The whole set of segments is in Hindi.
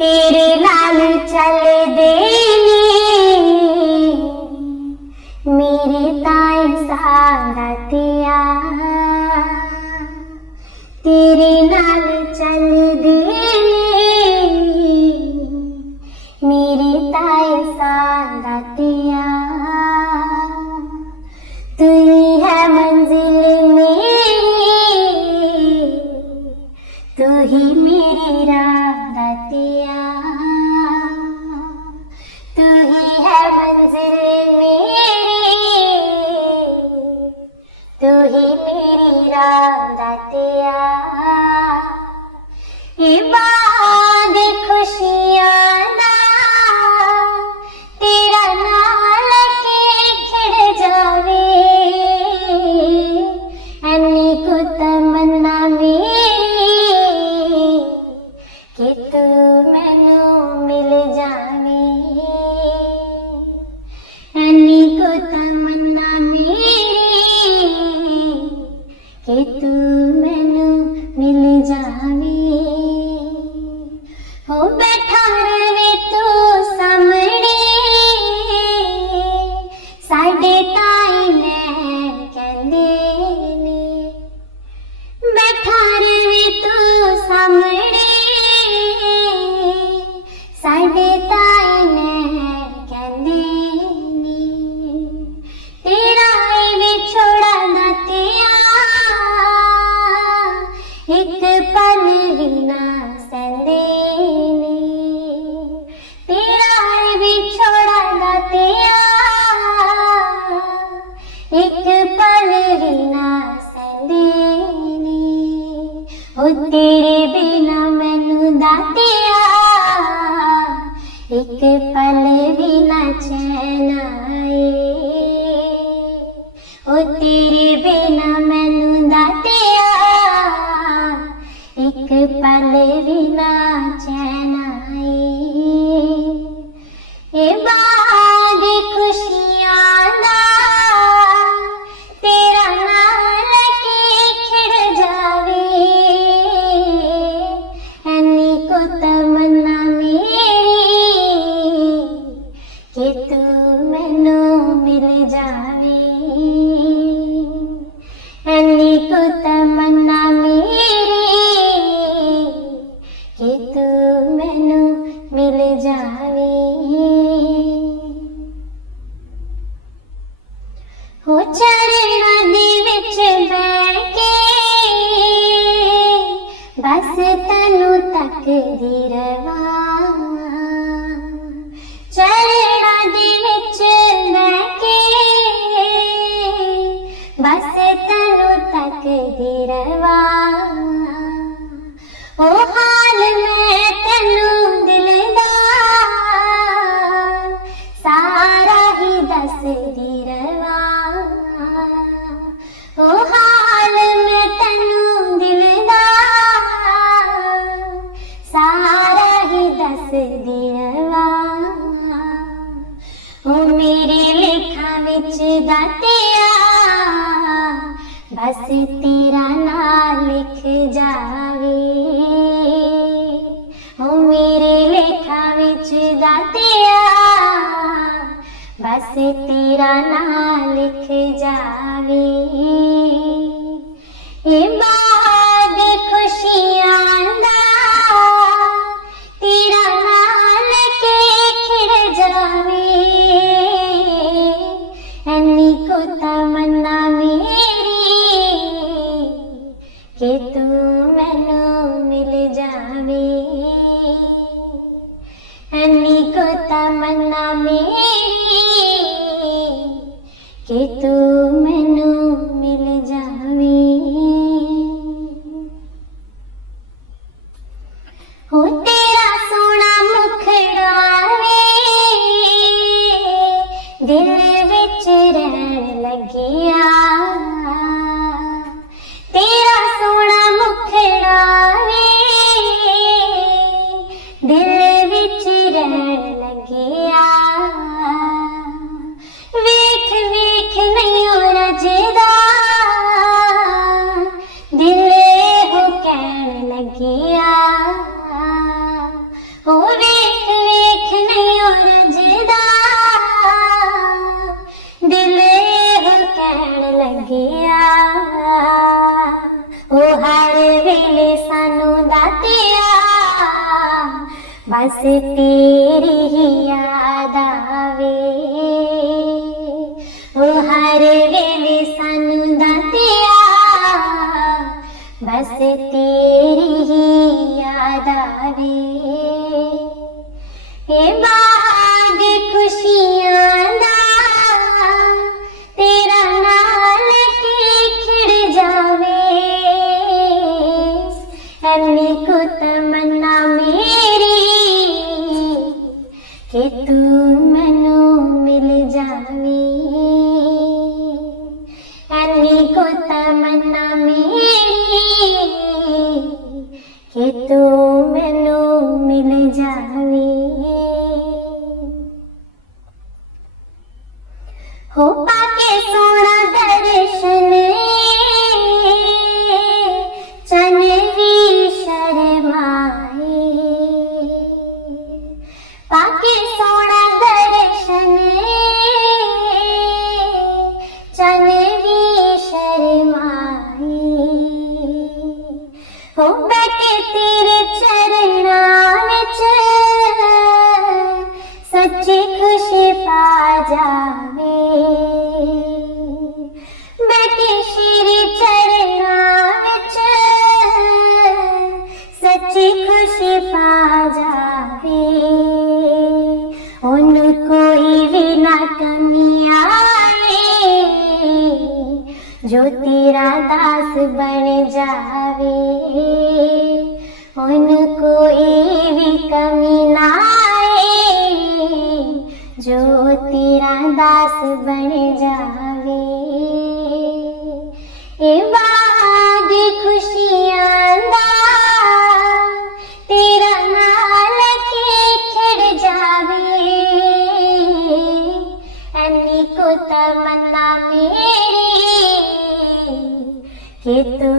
तेरे नाल चल दे मेरे ताए सारतिया, तेरे नाल चल दे मेरे ताए सारतिया। तू ही है मंजिल मेरी, तू ही मेरी राहतिया, तू ही है मंजिल मेरी, तू ही मेरी राहतिया। इबाद खुशियां ना तेरा नाल के खिड़ जावे, ऐनी को तमन्ना मेरी कि तू मैनू मिल जावे, ऐनी को तमन्ना मेरी कि तू मैनू मिल जावे। हो बैठा रहे तू सामने साडे ताई नैन कहंदे ने, बैठा रहे तू सामने साडे ताई नैन कहंदे ने। तेरा विछोड़ा ना तिया एक पल भी ना सहंदे ने, तेरा विछोड़ा ना तिया एक पल भी ना सहंदे ने। ओ तेरे बिना मैनू दातिया एक पल भी ना चैन आए, ओ तेरे बिना मैनू दातिया एक पल भी ना चैन आए। ए बाद खुशियां दा तेरा नाल के खिड़ जावे, ऐनी को तमन्ना मेरी कि तू मैनू मिल जावे, ऐनी को तमन्ना मेरी कि तू मैनू मिल जावे। हो चरणा दे विच बैठ के बस तैनू तकदी रवां, चरणा दे विच बैठ के बस तैनू तकदी रवां। ओ हाल मैं तैनू दिल दा सारा ही दसदी रवां, ओ हाल मैं तैनू दिल दा सारा ही दसदी रवां। ओ मेरे लेखा विच दातिया बस तेरा नाम लिख जावे, ओ मेरे लेखा विच दातिया बस तेरा नाम लिख जावे। ए बाद खुशियां दा तेरा नाल के खिड़ जावे, ऐनी को तमन्ना मेरी कि तू मैनू मिल जावे, ऐनी को तमन्ना मेरी कि तू मैनू मिल जावे। हो तेरा सोना मुखड़ा वे दिल विच रहन लगिया, तेरा सोना मुखड़ा वे दिल विच रहन लगिया। वेख वेख नहीं रजदा दिल हो कहन लगिया, ओ बस तेरी ही याद आवे ओ हर वेले सानू दातिया बस तेरी ही याद आवे ए बाग खुशियां दा तेरा नाल के खिड़ जावे ऐनी को तमन्ना मेरी कि तू मैनू मिल जावी ऐनी को तमन्ना मेरी कि तू मैनू मिल जावी हो पाके सोना दर्शन चन भी शर्माए पाके सोना दर्शन चन भी शर्माए हो बैठे तेरे चरणा विच सच्ची खुशी पा जावे बैठे श्री चरणा विच सच्ची खुशी पा जावे उन कोई भी ना कमी आए जो तेरा दास बन जावे उन कोई भी कमी ना आए जो तेरा दास बन जावे ए बाग खुशियां दा तेरा नाल के खिड़ जावे ऐनी को तमन्ना मेरी कि तू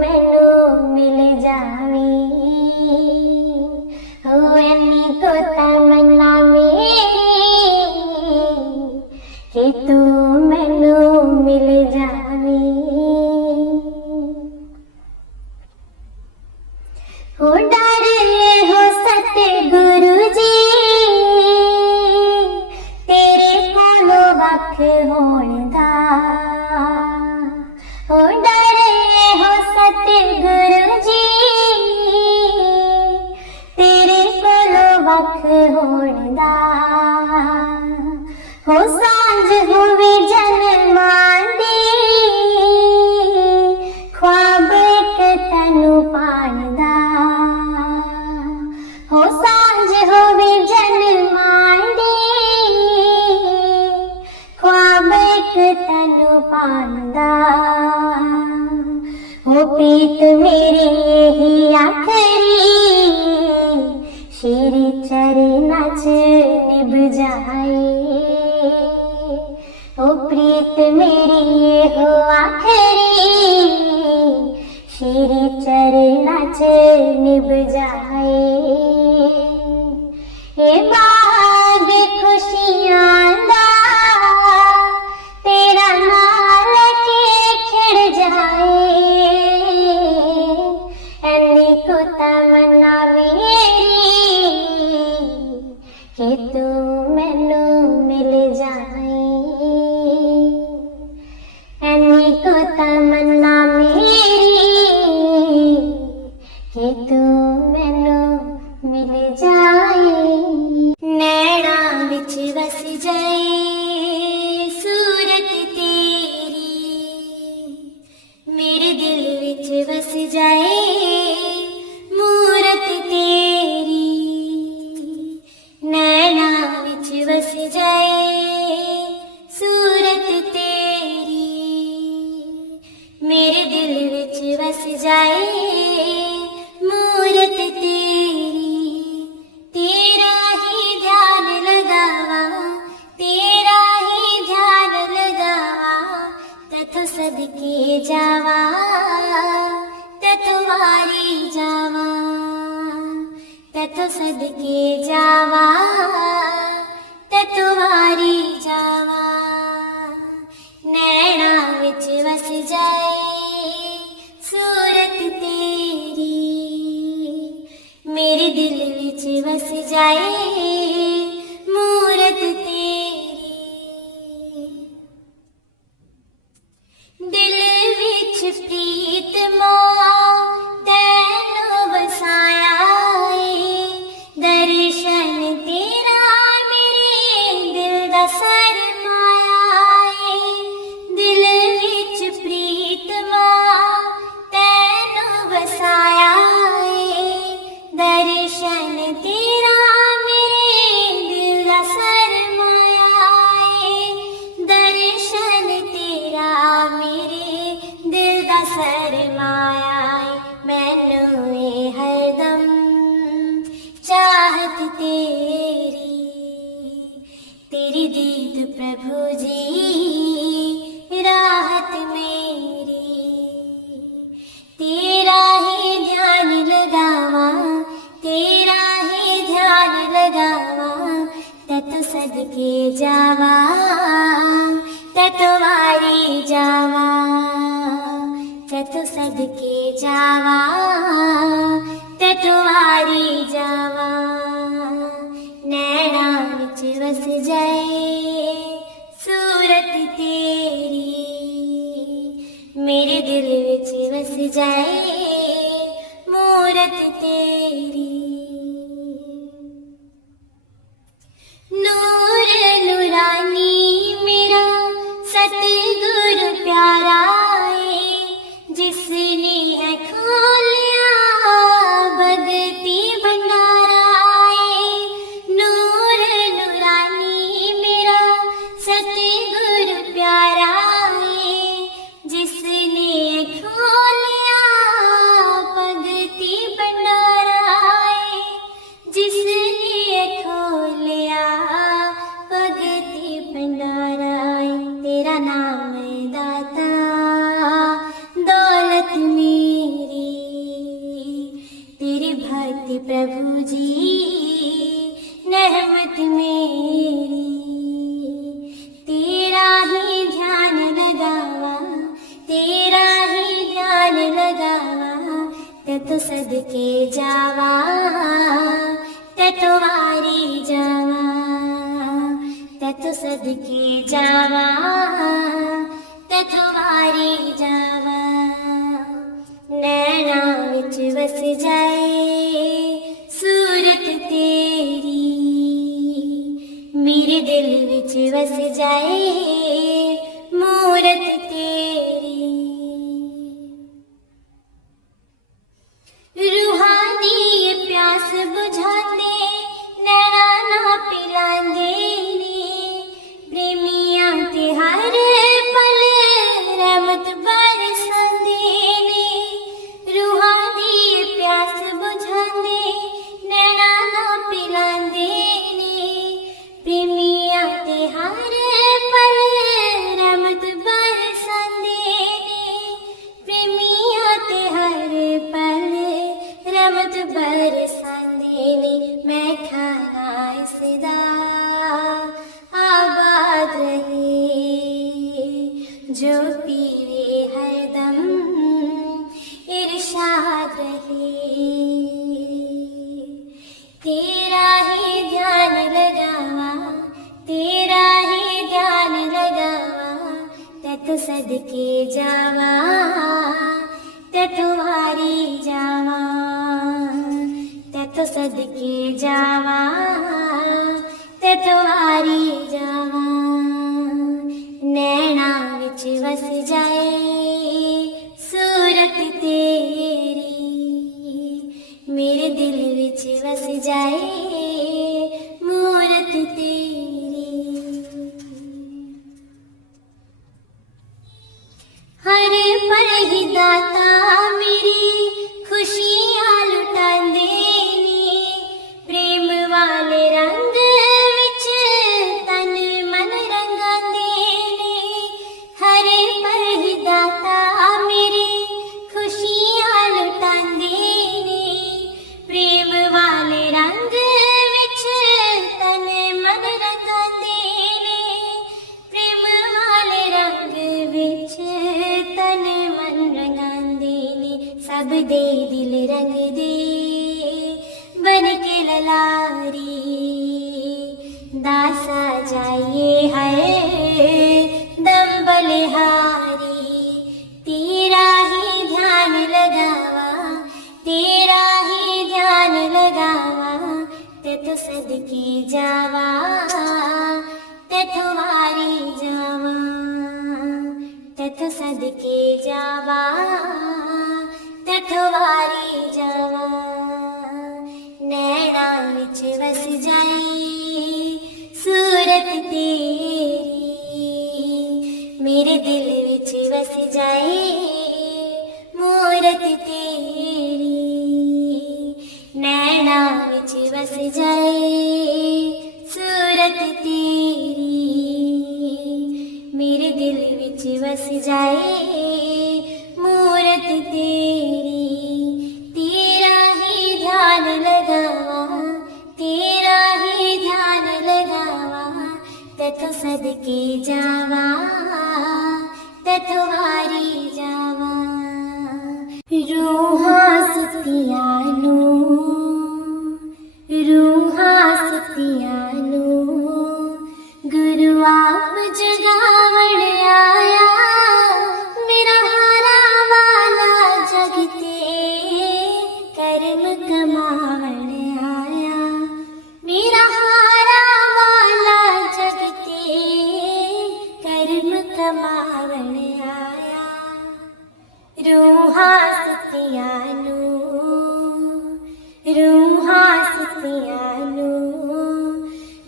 मैनू मिल जावी हो ऐनी को तमन्ना मेरी कि तू मैनू मिल जावी हो डर हो सतगुरु जी तेरे कोलों वख होण दा हो डर हो सतगुरु जी तेरे कोलों वख होण दा हो सांझ होवे जन्मां दी ख्वाब एक तैनू पाण दा हो सांझ होवे जन्मां दी ख्वाब एक तैनू पाण दा हो प्रीत मेरी ही आखरी श्री चरना च निभ जाए ओ प्रीत मेरी हो आखरी श्री चरना च निभ जाए ए बाग खुशियां दा तेरा नाल के खिड़ जाए ऐनी को तमन्ना मेरी कि तू मैनू मिल जाए ऐनी को तमन्ना मेरी कि तू मैनू मिल जाए नैना विच वस जाए सूरत तेरी मेरे दिल विच वस जाए मूरत तेरी नैना विच वस जाए सूरत तेरी मेरे दिल विच वस जाए मूरत तेरी तेरा ही ध्यान लगावा तेरा ही ध्यान लगावा तथ सदके जावा तथवारी जावा तथ सदके जावा तथवारी जावा नैना विच वस जाए सूरत तेरी मेरे दिल विच वस वस जाए मूरत तेरी। दिल विच प्रीत मां तैनू वसाया है, दर्शन तेरा मेरे दिल दा सरमाया है। दिल विच प्रीत मां तैनू वसाया है, दर्शन तेरा मेरे दिल दा सरमाया है। दर्शन तेरा मेरे दिल दा सरमाया है। मैनू ए हरदम चाहत तेरी, तेरी दीद प्रभु जी राहत मेरी। तेरा ही ध्यान लगावा, तेरा ही ध्यान लगावा, तत सदके जावा, तत वारी जावा, तत सदके जावा, तत वारी जावा। नैना विच वस जाए सूरत तेरी, मेरे दिल विच वस जाए मूरत तेरी। नूर नूरानी मेरा सतगुरु प्यारा है, जिसने है खोलिया भगती भंडारा है। नूर नूरानी मेरा सतगुरु प्यारा है, जिसने खोलिया भगती भंडारा है। जिसने खोलिया भगती भंडारा है। तेरा नाम है दाता दौलत मेरी, तेरी भक्ति प्रभु जी रहमत मेरी। तेरा ही ध्यान लगावा, तेरा ही ध्यान लगावा, तत सदके जावा, तत वारी जावा, तत सदके जावा, तत वारी जावा। नैना विच वस जाए सूरत तेरी, मेरे दिल विच वस जाए मूरत तेरी। रूहानी प्यास बुझाते नैना ना पिलांदे ने, प्रेमियां ते हर पल रहमत बरसांदे ने। रूहानी प्यास बुझाते नैना ना पिलांदे ने, प्रेमियां ते हर पल रहमत बरसांदे ने। प्रेमियां ते हर पल रहमत बरसांदे ने। मैं खाना इसदा आबाद रहे, जो पीवे हरदम इरशाद रहे। तेरा ही ध्यान लगावा, तेरा ही ध्यान लगावा, तत सदके जावा, तत वारी जावा, तत सदके जावा, तत वारी जावा। नैना विच वस जाए सूरत तेरी, मेरे दिल विच वस जाए मूरत तेरी। हर पल ही दाता मेरी खुशियां लुटांदे ने, प्रेम वाले तेथो सदके जावा तेथो वारी जावा तेथो सदके जावा तेथो वारी जावा नैना विच वस जाए सूरत तेरी मेरे दिल विच वस जाए मूरत तेरी नैना विच वस जाए सूरत तेरी मेरे दिल विच वस जाए मूरत तेरी तेरा ही ध्यान लगावा तेरा ही ध्यान लगावा तेथो सदके जावा तेथो वारी जावा रूहां सतियानू गुरु आप जगावण आया मेरा हारा वाला जगते कर्म कमावण आया मेरा हारा वाला जगते कर्म कमावण आया रूहां सतियानू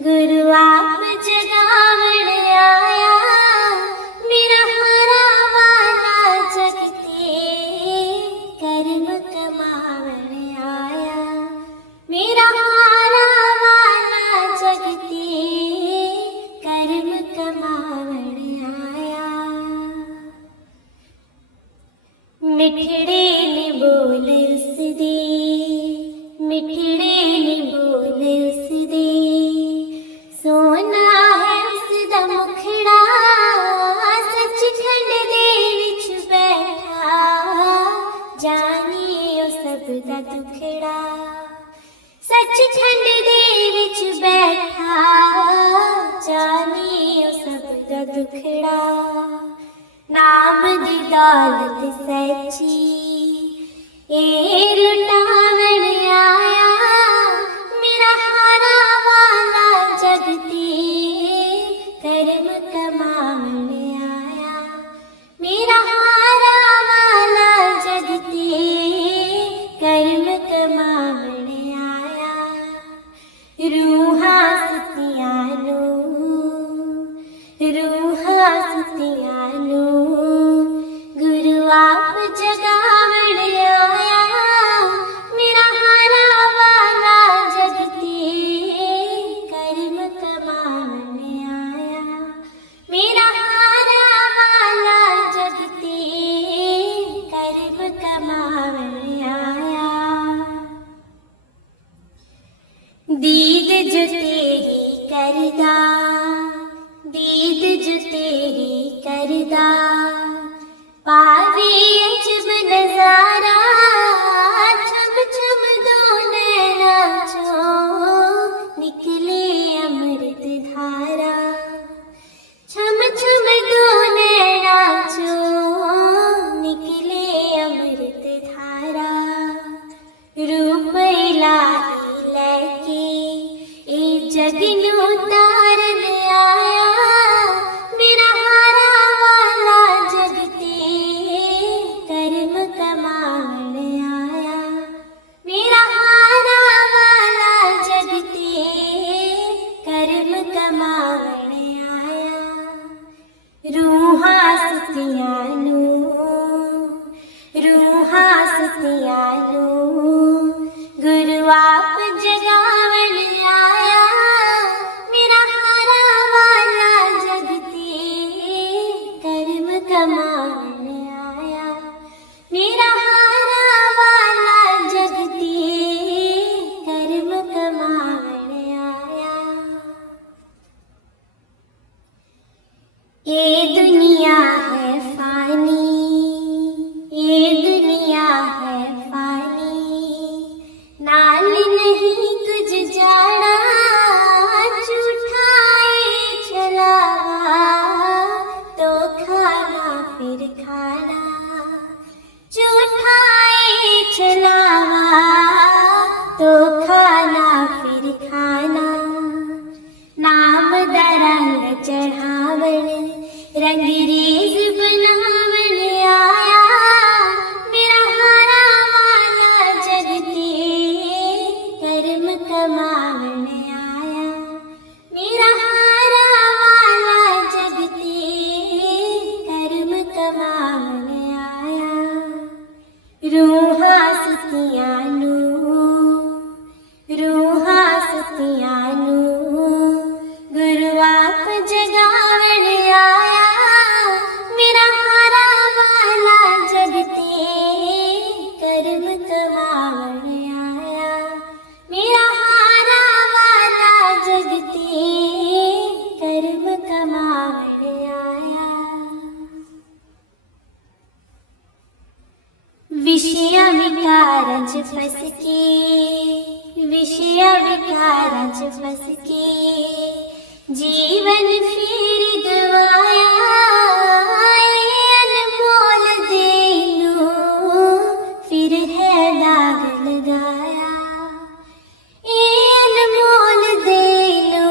गुरु आप जगावण आया मेरा हारा वाला जगते कर्म कमावण आया मेरा हारा वाला जगते कर्म कमावण आया मिठड़े ने बोल उसदे मिठड़े ने बोल उसदे सोना है उसदा मुखड़ा सचखंड दे विच बैठा जानियो सब दा दुखड़ा सचखंड दे विच बैठा जानियो सब दा दुखड़ा नाम दी दौलत सच्ची ए लुटावण आया मेरा हारा वाला जगते कर्म कमावण आया मेरा हारा वाला जगते कर्म कमावण आया रूहां सतियानू गुरु आप जगावण आया मेरा हारा वाला जगते कर्म कमावण आया मेरा हारा वाला जगते कर्म कमावण आया दीद जो तेरी करदा दीद जो तेरी करदा पावे अजब नजारा छम छम दो नैना चो निकले अमृत धारा छम छम दो नैना चो निकले अमृत धारा रूप इलाही लैके ए जग नू तारन आया मेरा हारा वाला जगते कर्म कमावण आया मेरा हारा वाला जगते कर्म कमावण आया रूहां सतियानू गुरु आप जगावण आया मेरा फस के, विषय विकारां च फस के, जीवन फिर गवाया, अनमोल देनू फिर है दाग लगाया, अनमोल देनू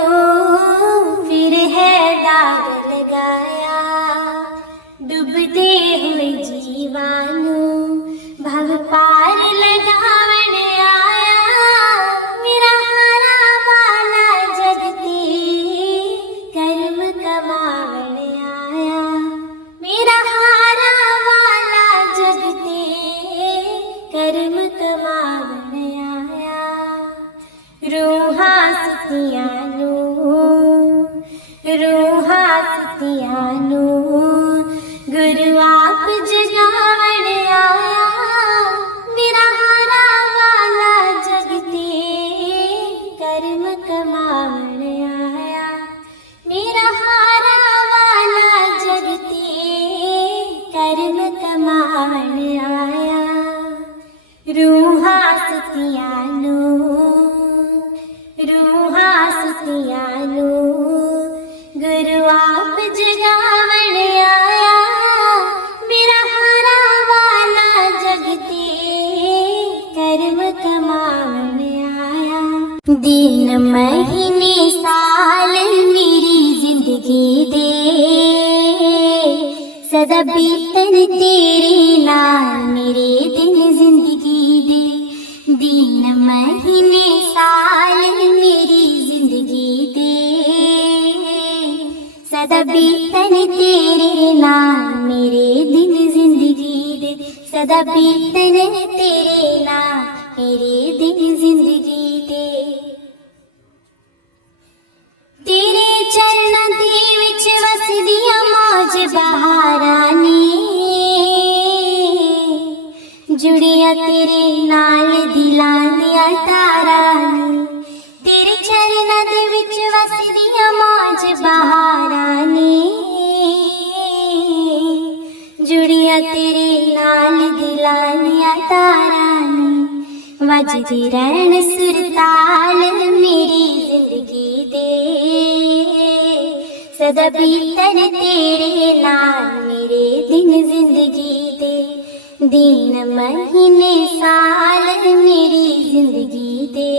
फिर है दाग लगाया, डूबते हुए जीवानू भव पार लगावन आया, मेरा हारा वाला जगते कर्म कमावन आया, मेरा हारा वाला जगते कर्म कमावन आया, रूहा सतियानू गुरु आप जगावन आया, मेरा हारा वाला जगते कर्म कमावन आया, मेरा हारा वाला जगते कर्म कमावन आया, रूहा सतियानू गुरु आप जगावन आया, मेरा हारा वाला जगते कर्म कमावन आया, दिन महीने साल मेरी जिंदगी दे, सदा बीतन तेरे नाल मेरे दिन जिंदगी दे, दिन महीने साल मेरी जिंदगी दे, सदा बीतन तेरे नाल मेरे दिन जिंदगी दे, सदा बीतन तेरे नाल मेरे दिन जिंदगी दे, तेरे चरणों दे विच वसदियां मौज बहारां ने, जुड़िया तेरे नाल दिलां दियां तारां ने, तेरे चरणों दे विच वसदियां मौज बहारां ने, जुड़िया तेरे नाल दिलां दियां तारां ने, वजदी रहन सुरताल मेरी जिंदगी दे, सदा बीतन तेरे नाल मेरे दिन जिंदगी दे, दिन महीने साल मेरी जिंदगी दे,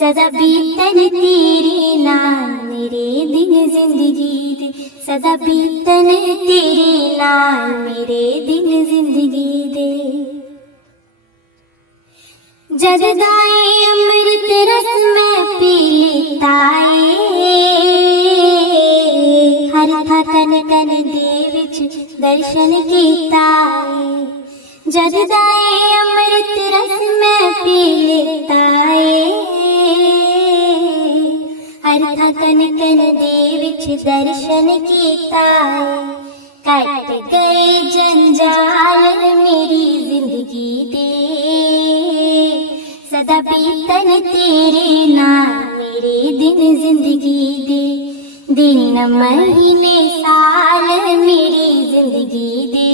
सदा बीतन तेरे नाल मेरे दिन जिंदगी दे, सदा बीतन तेरे नाल मेरे दिन जिंदगी दे, जद दाए अमृत रस मैं पी लेता हर थकन कन दे विच दर्शन कीता, जद दाए अमृत रस मैं पी लेता हर थकन कन दे विच दर्शन कीता, कट गए जंजाल मेरी जिंदगी दे, सदा बीतन तेरे नाल मेरे दिन जिंदगी दे, दिन महीने साल मेरी जिंदगी दे,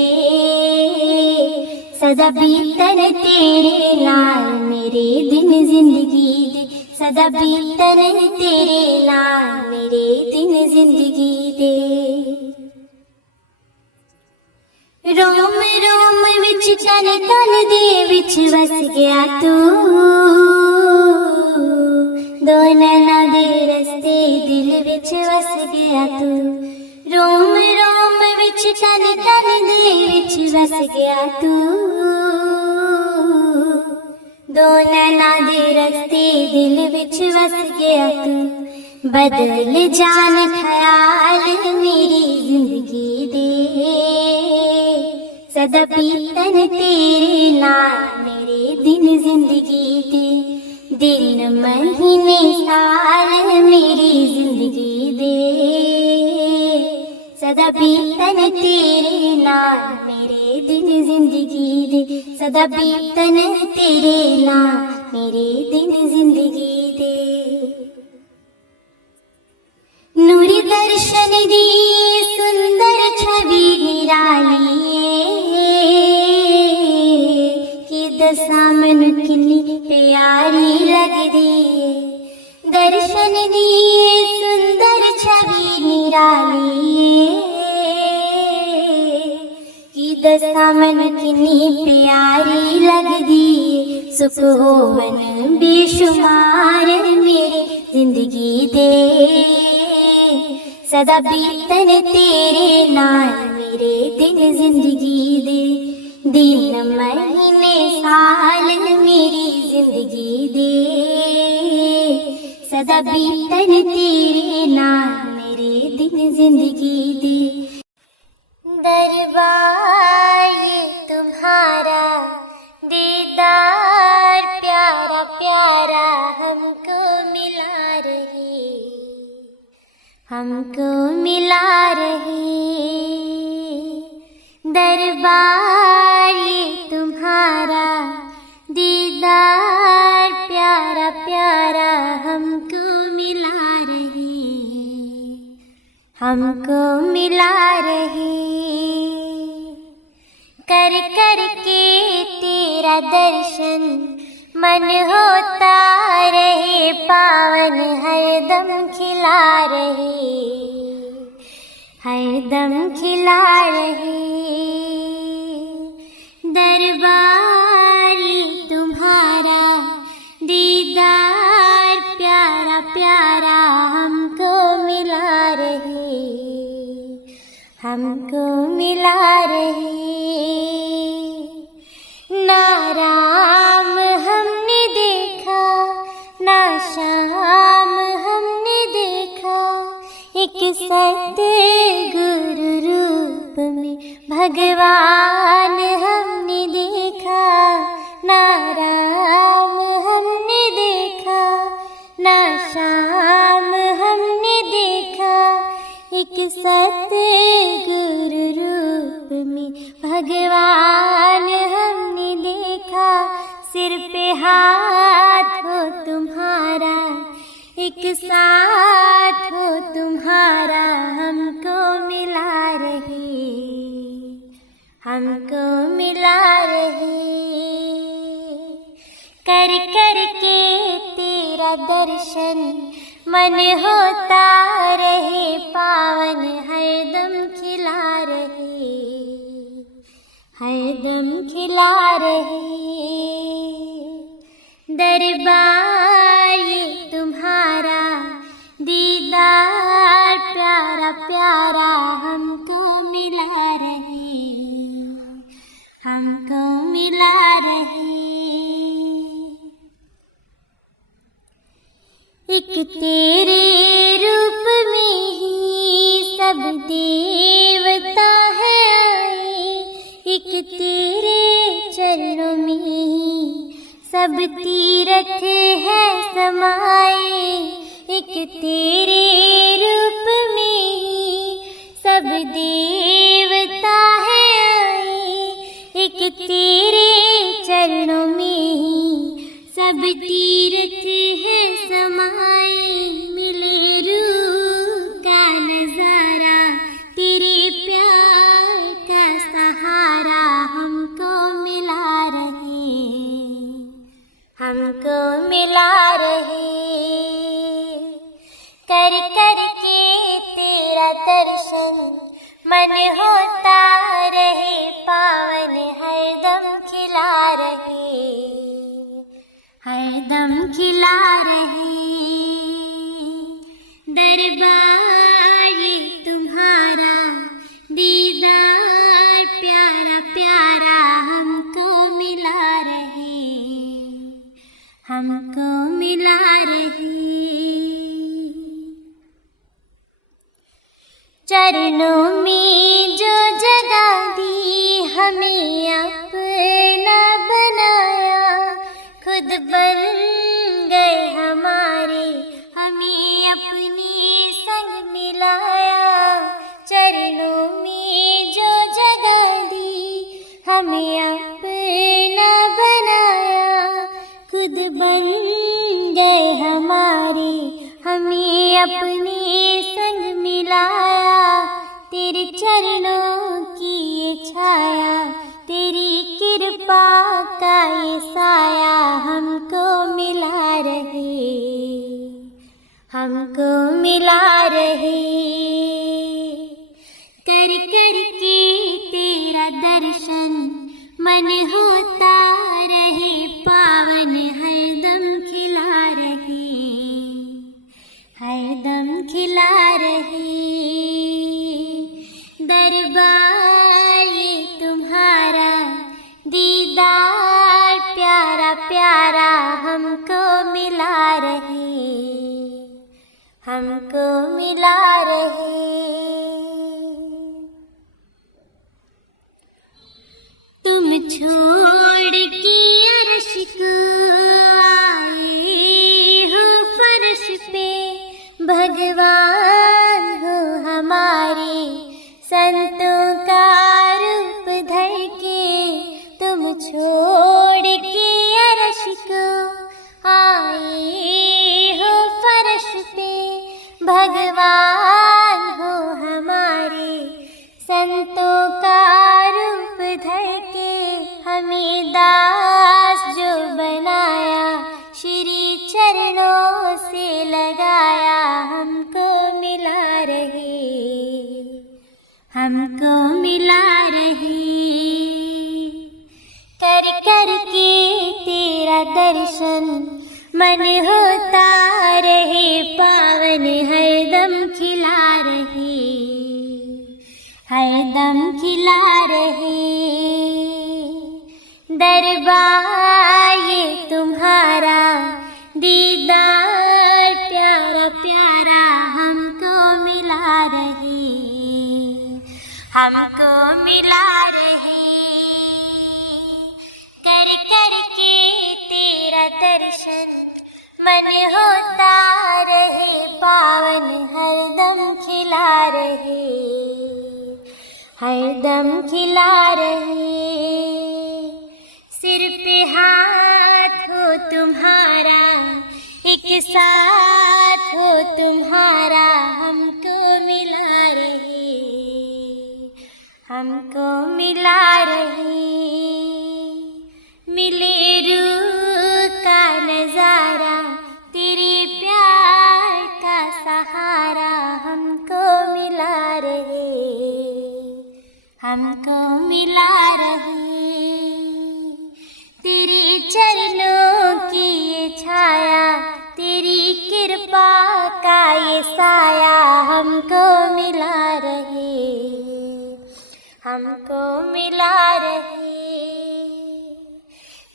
सदा बीतन तेरे नाल मेरे दिन जिंदगी दे, सदा बीतन तेरे नाल मेरे दिन जिंदगी दे, रोम रोम विच तन तन दे विच वस गया तू, दो नैना दे रस्ते दिल विच वस गया तू, रोम रोम विच तन तन दे विच वस गया तू, दो नैना दे रस्ते दिल विच वस गया तू, बदल जान ख्याल मेरी जिंदगी दे, सदा बीतन तेरे नाल मेरे दिन जिंदगी दे, दिन महीने साल मेरी जिंदगी दे, सदा बीतन तेरे नाल मेरे दिन जिंदगी दे, सदा बीतन तेरे नाल मेरे दिन जिंदगी दे, नूरी दर्शन दी सुंदर छवि निराली, कि दर्शन दिए सुंदर छवि निराली की दशा मन कितनी प्यारी लगदी सुख होवन बेशुमार मेरी जिंदगी दे सदा बीतन तेरे नाल मेरे दिन जिंदगी दे दिन महीने साल मेरी जिंदगी दे सदा बीतन तेरे नाल मेरे दिन जिंदगी दे। दरबार तुम्हारा दीदार प्यारा प्यारा हमको मिला रहे दरबार तुम्हारा दीदार प्यारा प्यारा हमको मिला रहे कर कर के तेरा दर्शन मन होता रहे पावन हरदम खिला रहे दरबार तुम्हारा दीदार प्यारा प्यारा हमको मिला रहे ना राम हमने देखा ना श्याम हमने देखा एक सत्य गुरु रूप में भगवान हमने देखा ना राम हमने देखा ना श्याम हमने देखा एक सत्य गुरु रूप में भगवान हमने देखा सिर पे हाथ हो तुम्हारा एक साथ हो तुम्हारा हमको मिला रहे कर कर के तेरा दर्शन मन होता रहे पावन हरदम खिला रहे दरबार तुम्हारा दीदार प्यारा प्यारा हमको मिला रहे एक तेरे रूप में ही सब देवता है आए एक तेरे चरणों में ही सब तीर्थ है समाए एक तेरे रूप में ही सब देवता है आए एक तेरे चरणों में ही सब तीर्थ है समाए मिले रूह का नजारा तेरे प्यार का सहारा हमको मिला रहे कर कर के तेरा दर्शन मन होता रहे पावन हरदम खिला रहे दरबार तुम्हारा दीदार प्यारा प्यारा हमको मिला रहे चरणों में जो जगह दी हमें अपना बनाया खुद बन गए हमारे हमें अपने संग मिलाया चरणों में जो जगह दी हमें अपना बनाया खुद बन गए हमारे हमें अपने संग मिलाया तेरे चरणों की ये छाया तेरी कृपा का ये साया हमको मिला रहे हमको मिला रहे। कर कर के तेरा दर्शन मन होता रहे पावन, हरदम खिला रहे, हरदम खिला रहे। दरबार ये तुम्हारा दीदार प्यारा प्यारा हमको मिला रहे, हमको मिला रहे। तुम छोड़ के अर्श को आए हो फर्श पे, भगवान हो हमारे संतों का रूप धर के। तुम छोड़ के अर्श को आए हो फर्श पे, भगवान हो हमारे संतों का रूप धर के। हमें दास जो बनाया श्री चरणों से लगाया, हमको मिला रहे, हमको मिला रहे। कर कर के तेरा दर्शन मन होता रहे पावन, हरदम खिला रहे, हरदम खिला रहे। दरबार ये तुम्हारा दीदार प्यारा प्यारा हमको मिला रहे, हमको मिला रहे। कर कर के तेरा दर्शन मन होता रहे पावन, हरदम खिला रहे, हरदम खिला रहे। सिर पे हाथ हो तुम्हारा, एक साथ हो तुम्हारा, हमको मिला रहे, हमको मिला रहे। मिले रूह का नजारा, तेरे प्यार का सहारा, हमको मिला रहे, हमको मिला रहे। तेरे चरणों की ये छाया, तेरी कृपा का ये साया, हमको मिला रहे, हमको मिला रहे।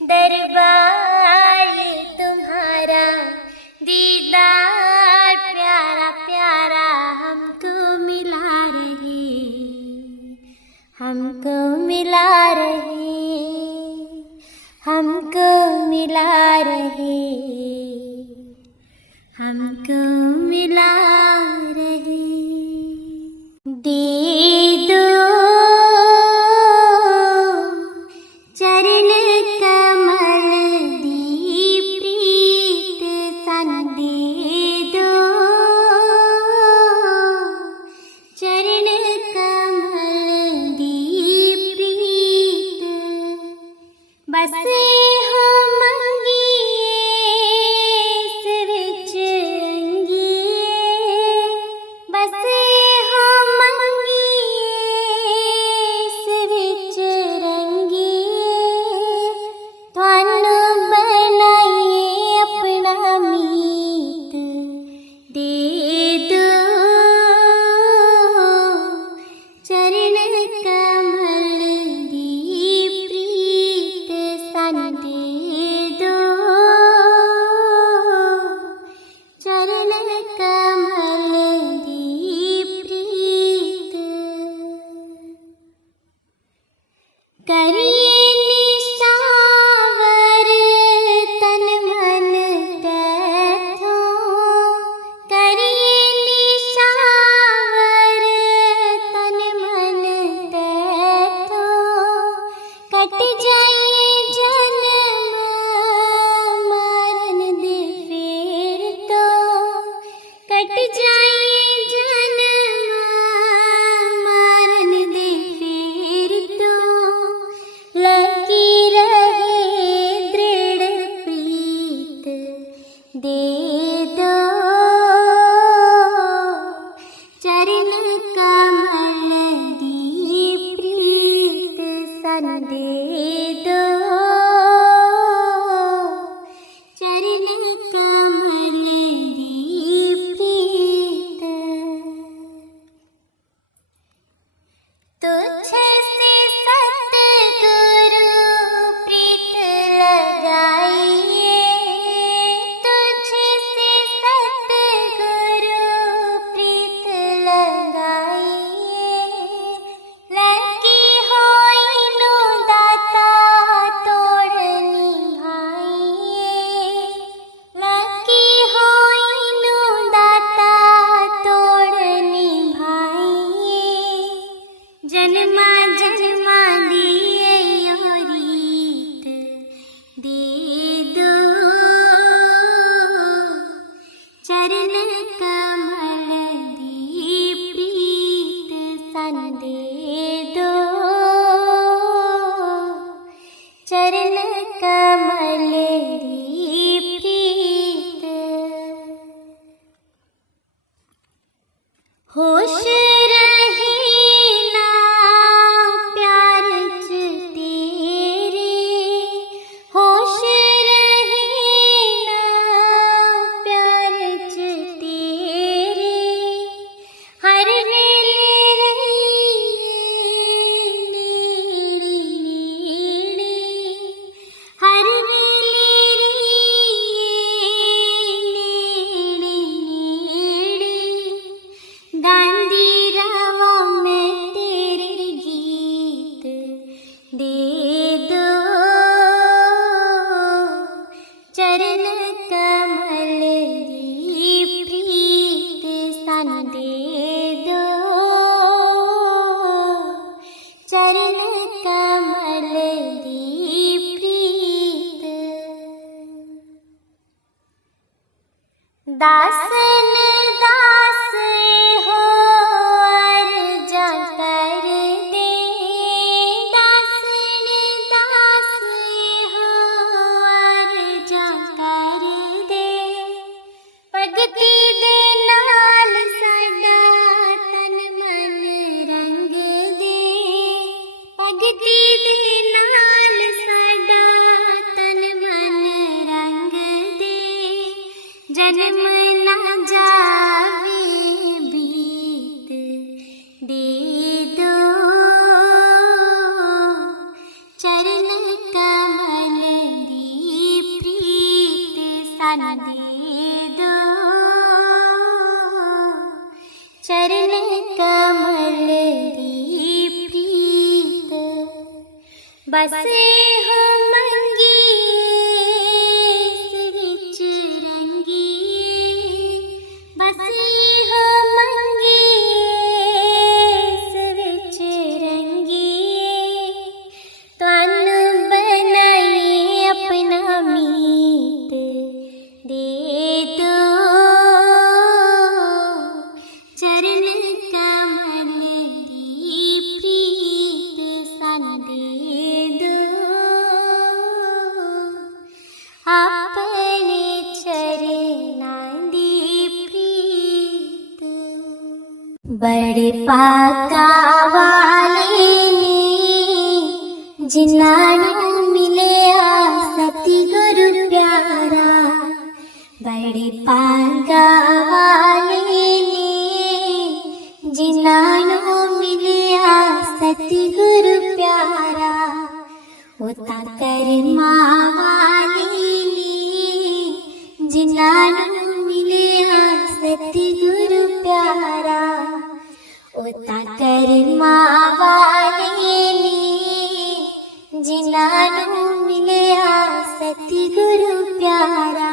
दरबार ये तुम्हारा दीदार प्यारा प्यारा, हमको मिला रहे, हमको मिला रहे, हमको मिला रहे, हमको मिला रहे। दे दो चरण कमल दी प्रीत सन, दे दो चरण कमल दी प्रीत। बसे हो मंगिए सिर चंगिए, बसे हो मंगिए सिर चरंगिए। थानू बनाइए अपना मीत, दे दो चरण कमल दी प्रीत सन, दे दो चरण कमल दी प्रीत। करिए निशावर तन मन तैथों, करिए निशावर तन मन तैथों। कट जाइए जन्म मरण दे फेर तो, चरण कमल दी प्रीत सन दे दो, चरण कमल दी प्रीत। होश रहे ना प्यार च तेरे, होश रहे ना प्यार च तेरे, हर वेले नीड़े, हर वेले नीड़े, गांधी राहों में तेरे गीत दे दो, चरण कमल दी प्रीत सन दे दो, चरण कमल दी प्रीत। दासन दास हो अर्जा कर दे, दासन दास हो अर्जा कर दे, भगती दे नाल साडा तन मन रंग दे, भगती दे नाल साडा तन मन रंग दे, जन्म ना जावे बीत दे दो, चरण कमल दी प्रीत सन दे दो, चरण कमल दी प्रीत। बसे हो मंगी विच रंगी, बसे हो मंगी विच रंगी, तन बनाई अपना मीत दे दो, चरण कमल दी प्रीत सन दे दो, अपने चरनां दी प्रीत। बड़े पाका वाले ने जिन्हां नूं मिलिया सतगुरु प्यारा, बड़े पाका वाले ने जिन्हां नूं मिलिया सतगुरु प्यारा, ओ तां करमां वाले ने जिन्हां नूं मिलिया सतगुरु प्यारा, ओ तां करमां वाले ने जिन्हां नूं मिलिया सतगुरु प्यारा,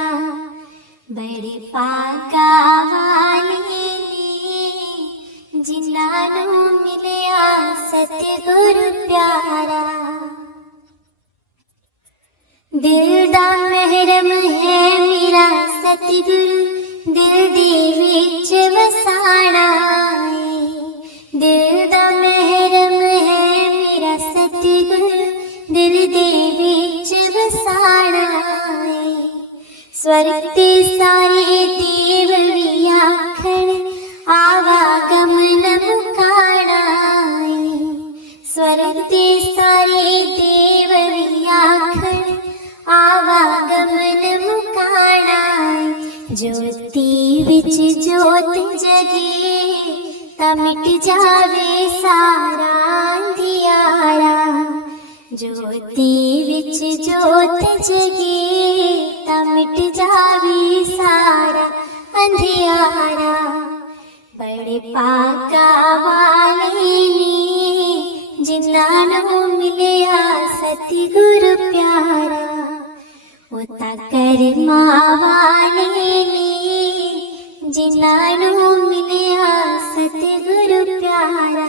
बड़े पाका वाले ने जिन्हां नूं मिलिया सतगुरु प्यारा। दिल दा महरम है मेरा सतगुरु, दिल दे विच वसाना है, दिल दा महरम है मेरा सतगुरु, दिल दे विच वसाना है। स्वर्ग ते सारे देव भी आखण आवागमन मुकाना है, स्वर्ग ते सारे देव भी आखण आवागमन मुकाना है। ज्योति विच जोत जगे तां मिट जावे सारा अंधियारा, ज्योति विच जोत जगे तां मिट जावे सारा अंधियारा, बड़े पाका वाले ने जिन्हां नूं मिलिया सतगुरु प्यारा, ओ तां करमां वाले ने जिन्हां नूं मिलिया सतगुरु प्यारा।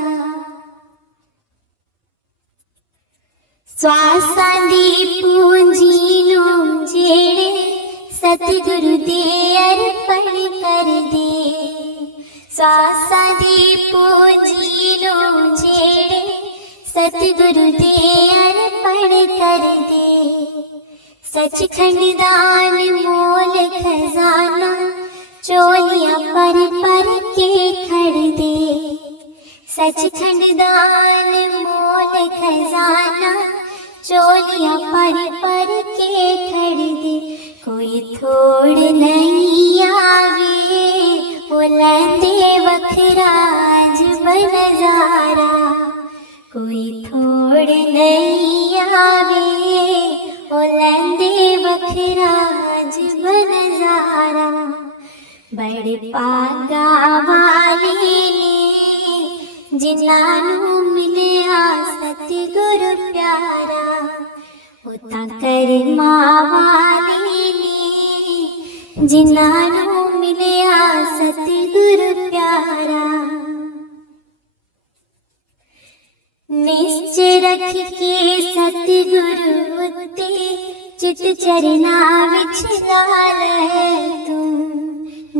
स्वासां दी पूंजी नूं जेड़े सतगुरु दे अर्पण सतगुरु दे अर्पण कर दे। सचखंड दान मोल खजाना चोलियां पर के खड़ दे। सचखंड दान मोल खजाना चोलियां पर के खड़ दे। कोई थोड़ नहीं आवे वो लैंदे वखराज बनजारा। कोई थोड़ नहीं आवे वो लैंदे वखराज बनजारा। बड़े पागा वाले ने जिन्हां नूं मिलिया सतगुरु प्यारा। वो तां करमां वाले ने जिन्हां नूं मिलिया सतगुरु प्यारा। निश्चय रख के सतगुरु उत्ते चित चरना विच लाल है तू।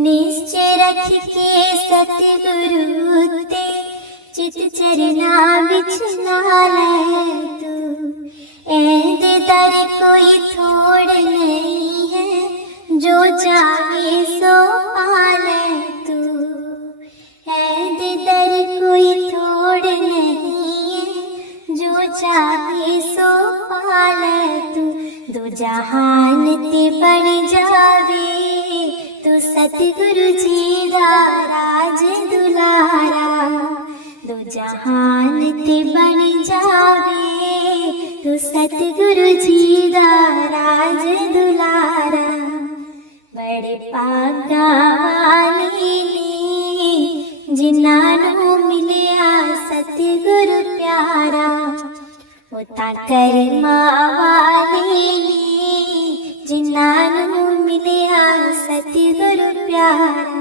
निश्चय रख के सतगुरु उत्ते चित चरना विच लाल है तू। ऐदे दर कोई थोड़ नहीं है जो चाहे सो पाले तू। ऐदे दर कोई थोड़ नहीं है जो चाहे सो पाले तू। दो जहान ते बन जावे तू सतगुरु जी दा राज दुलारा। दो जहान ते बन जावे तू सतगुरु जी दा राज दुलारा। बड़े पागा वाले ने जिन्हां नूं मिलिया सतगुरु प्यारा। वो तां करमां वाले ने जिन्हां नूं मिलिया सतगुरु प्यारा।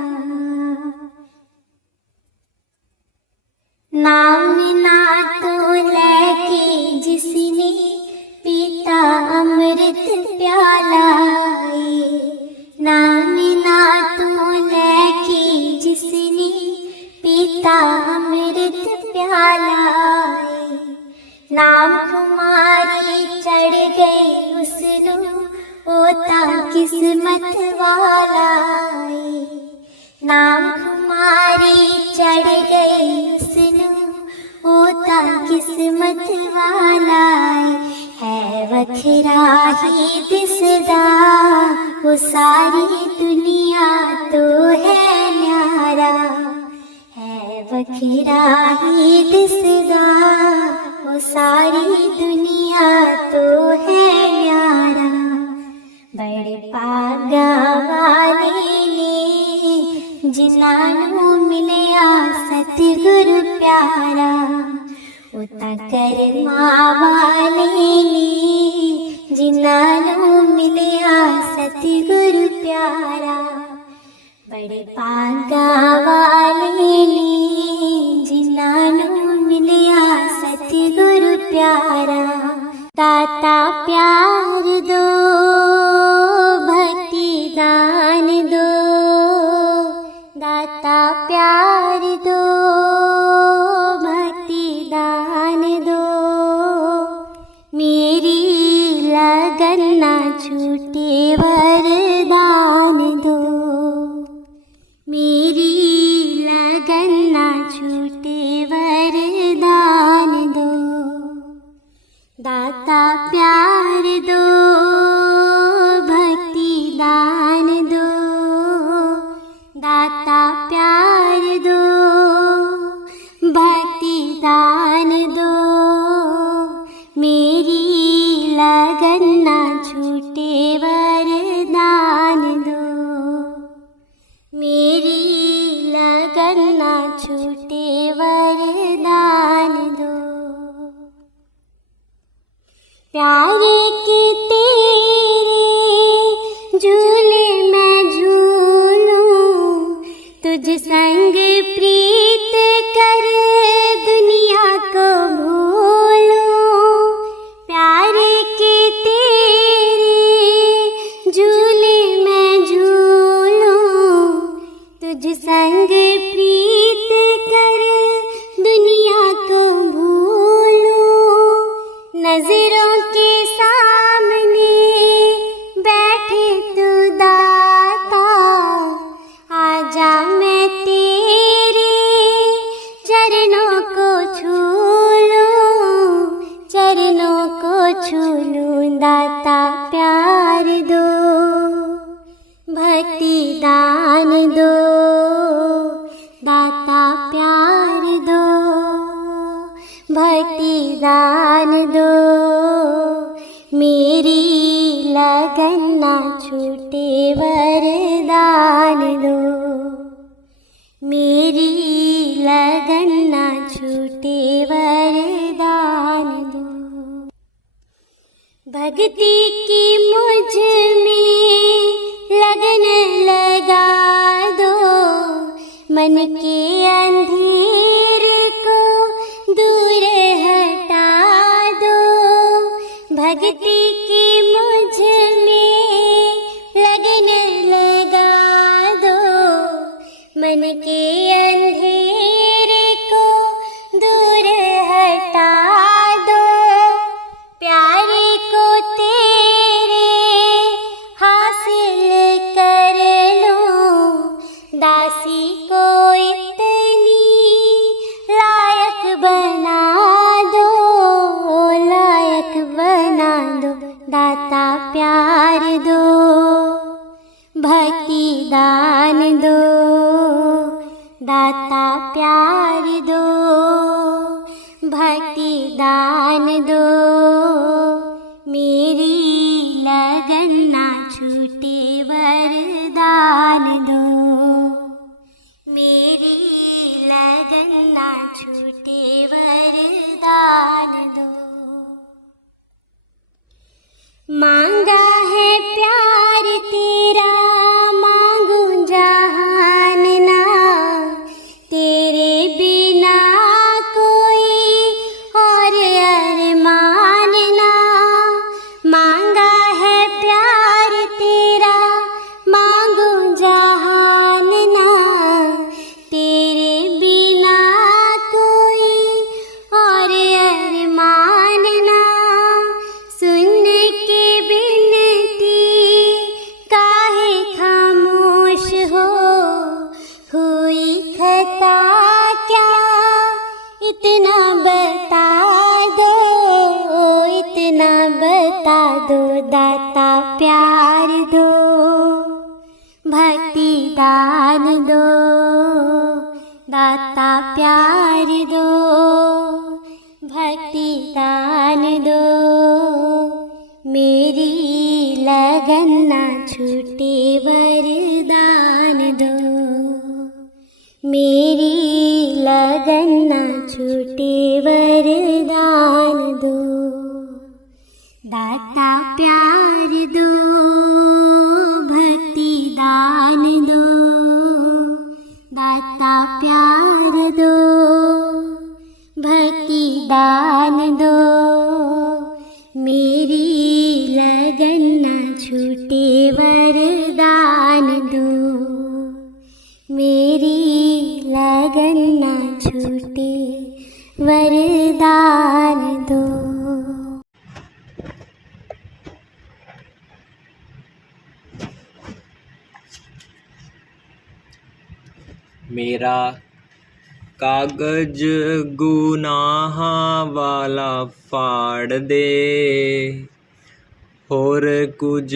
नाम ना तो लेके जिसने पीता अमृत प्याला। नाम ना तो लेके जिसने पीता अमृत प्याला। नाम खुमारी चढ़ गई उसनू ओता किस्मत वाला। नाम खुमारी चढ़ गई उसनू ओता किस्मत वाला। है वखरा ही दिसदा वो सारी दुनिया तो है न्यारा। है वखरा ही दिसदा वो सारी दुनिया तो है न्यारा। बड़े पागा वाले ने जिन्हां नूं मिलिया सतगुरु प्यारा। वो तां करमां वाले ने जिन्हां नूं मिलिया सतगुरु प्यारा। बड़े पागा वाले ने जिन्हां नूं मिलिया सतगुरु प्यारा। दाता प्यार दो भक्ति दान दो। दाता प्यार दो भक्ति दान दो। मेरी लगन ना छूटे वरदान दो। मेरी लगन ना छूटे वरदान दो। दाता प्यार दो भक्ति दान दो। दाता प्यार दो भक्ति दान दो। मेरी लगन ना छूटे वरदान दो। मेरी लगन ना छूटे वरदान दो। प्यारे के तेरे झूले मैं झूलूं। तुझ संग प्रीत कर दुनिया को भूलूं। प्यारे के तेरे झूले मैं झूलूं। तुझ संग प्रीत कर दुनिया को भूलूं। आजा मैं तेरे चरणों को छू लूं, चरणों को छू लूं। दाता प्यार दो, भक्ति दान दो, दाता प्यार दो, भक्ति दान दो। मेरी लगन ना छूटे वरदान दो, मेरी लगन ना छूटे वरदान दो। भक्ति की मुझ में लगन लगा दो, मन के अंधेरे को दूर हटा दो। भक्ति की मुझ में लगन लगा दो, मन के अंधेरे को दूर हटा दो। प्यारे को तेरे हासिल कर लूं, दासी को इतनी लायक बना दो, लायक बना दो। दाता प्यार दो, भक्ति दान दो, दाता प्यार दो, भक्ति दान दो। मेरी लगन ना छूटे वरदान दो, मेरी लगन ना छूटे वरदान दो। मांगा है प्यार तेरा, मांगू जहान ना, तेरे बिना कोई और अरमान ना। मांगा है प्यार तेरा, मांगू जहान ना, तेरे बिना कोई और अरमान ना। सुन के बिनती काहे खामोश हो, हुई खता क्या इतना बता दो, इतना बता दो। दाता प्यार दो, भक्ति दान दो, दाता प्यार दो, भक्ति दान दो। मेरी लगन ना छूटे वरदान दो, मेरी लगन ना छूटे वरदान दो। दाता प्यार दो, भक्ति दान दो, दाता प्यार दो, भक्ति दान दो। मेरी लगन ना छूटे वरदान दो, मेरी लगन ना छूटे वरदान दो। मेरा कागज गुनाह वाला फाड़ दे, होर कुछ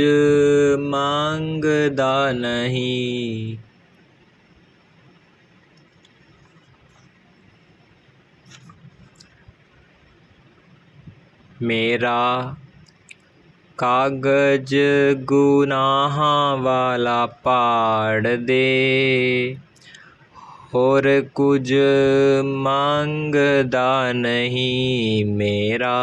मंगदा नहीं। मेरा कागज गुनाह वाला फाड़ दे, और कुछ मांगदा नहीं। मेरा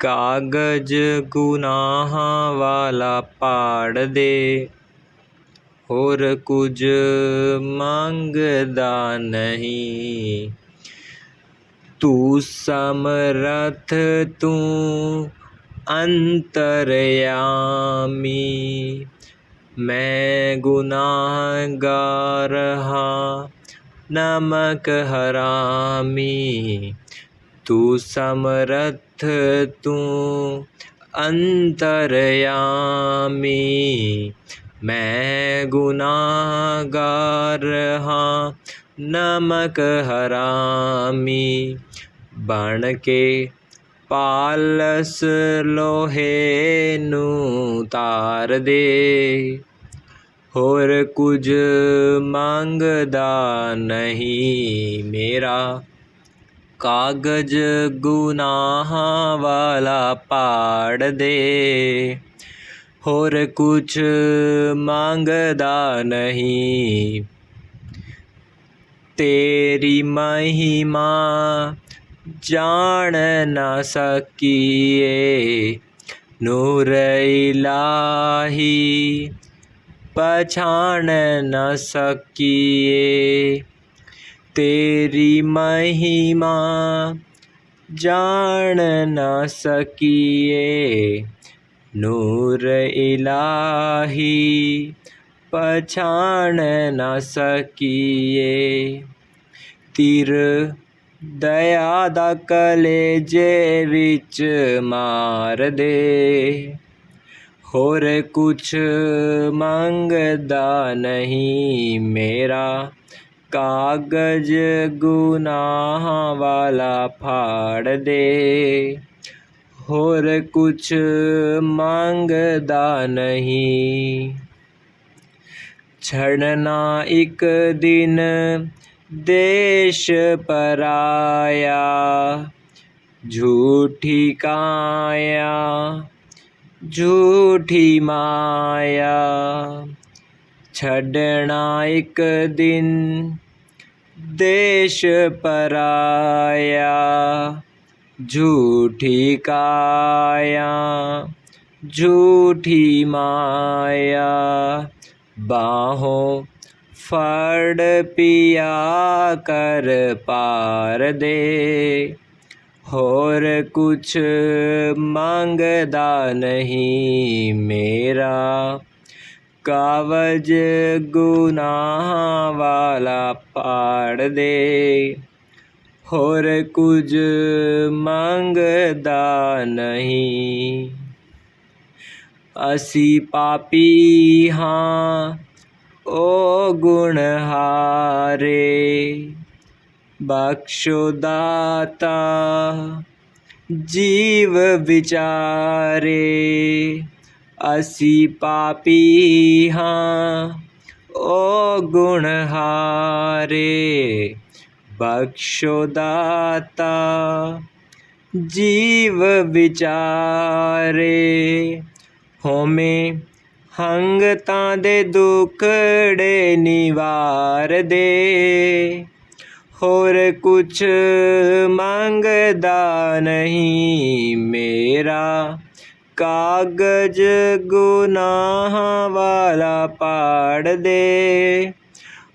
कागज गुनाह वाला फाड़ दे, और कुछ मांगदा नहीं। तू समर्थ तू अंतर्यामी, मैं गुनाहगार हाँ नमक हरामी। तू समर्थ तू अंतर्यामी, मैं गुनाहगार हाँ नमक हरामी बन के पालस लोहे नूं तार दे होर कुਝ ਮੰਗਦਾ ਨਹੀਂ ਮੇਰਾ ਕਾਗਜ਼ ਗੁਨਾਹਾਂ ਵਾਲਾ ਪਾੜ ਦੇ ਹੋਰ ਕੁਛ ਮੰਗਦਾ ਨਹੀਂ ਤੇਰੀ ਮਹਿਮਾ ਜਾਣ ਨਾ ਸਕੀਏ ਨੂਰ ਇਲਾਹੀ ਪਛਾਣ ਨਾ ਸਕੀਏ तेरी महिमा जान न सकिए नूर इलाही पछाण न सकिए तीर दया दा कलेजे विच मार दे होर कुछ मंगदा नहीं मेरा कागज गुनाहां वाला फाड़ दे होर कुछ मंगदा नहीं छड़ना एक दिन देश पराया झूठी काया झूठी माया छड़ना एक दिन देश पराया झूठी काया झूठी माया बाहों फड़ पिया कर पार दे होर कुछ मंगदा नहीं मेरा कावज गुनाह वाला पाड़ दे होर कुछ मंगदा नहीं असी पापी हाँ ओ गुणहारे बख्शो दाता जीव विचारे असी पापी हाँ ओ गुणहारे बख्शो दाता जीव विचारे होमे हंगतां दे दुखड़े निवार दे होर कुछ मंगदा नहीं मेरा कागज गुनाह वाला पाड़ दे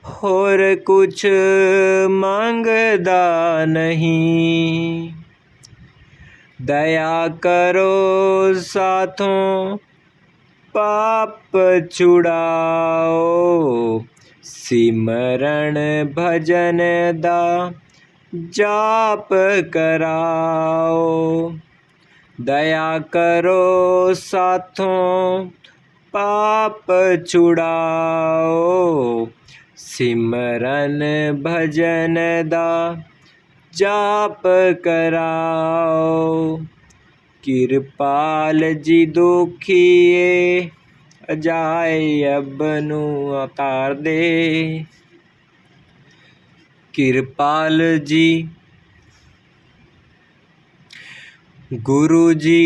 होर कुछ मंगदा नहीं दया करो साथों पाप छुड़ाओ सिमरन भजन दा जाप कराओ दया करो साथों पाप छुड़ाओ सिमरन भजन दा जाप कराओ किरपाल जी दुखिए अजायब नू अवतार दे किरपाल जी गुरु जी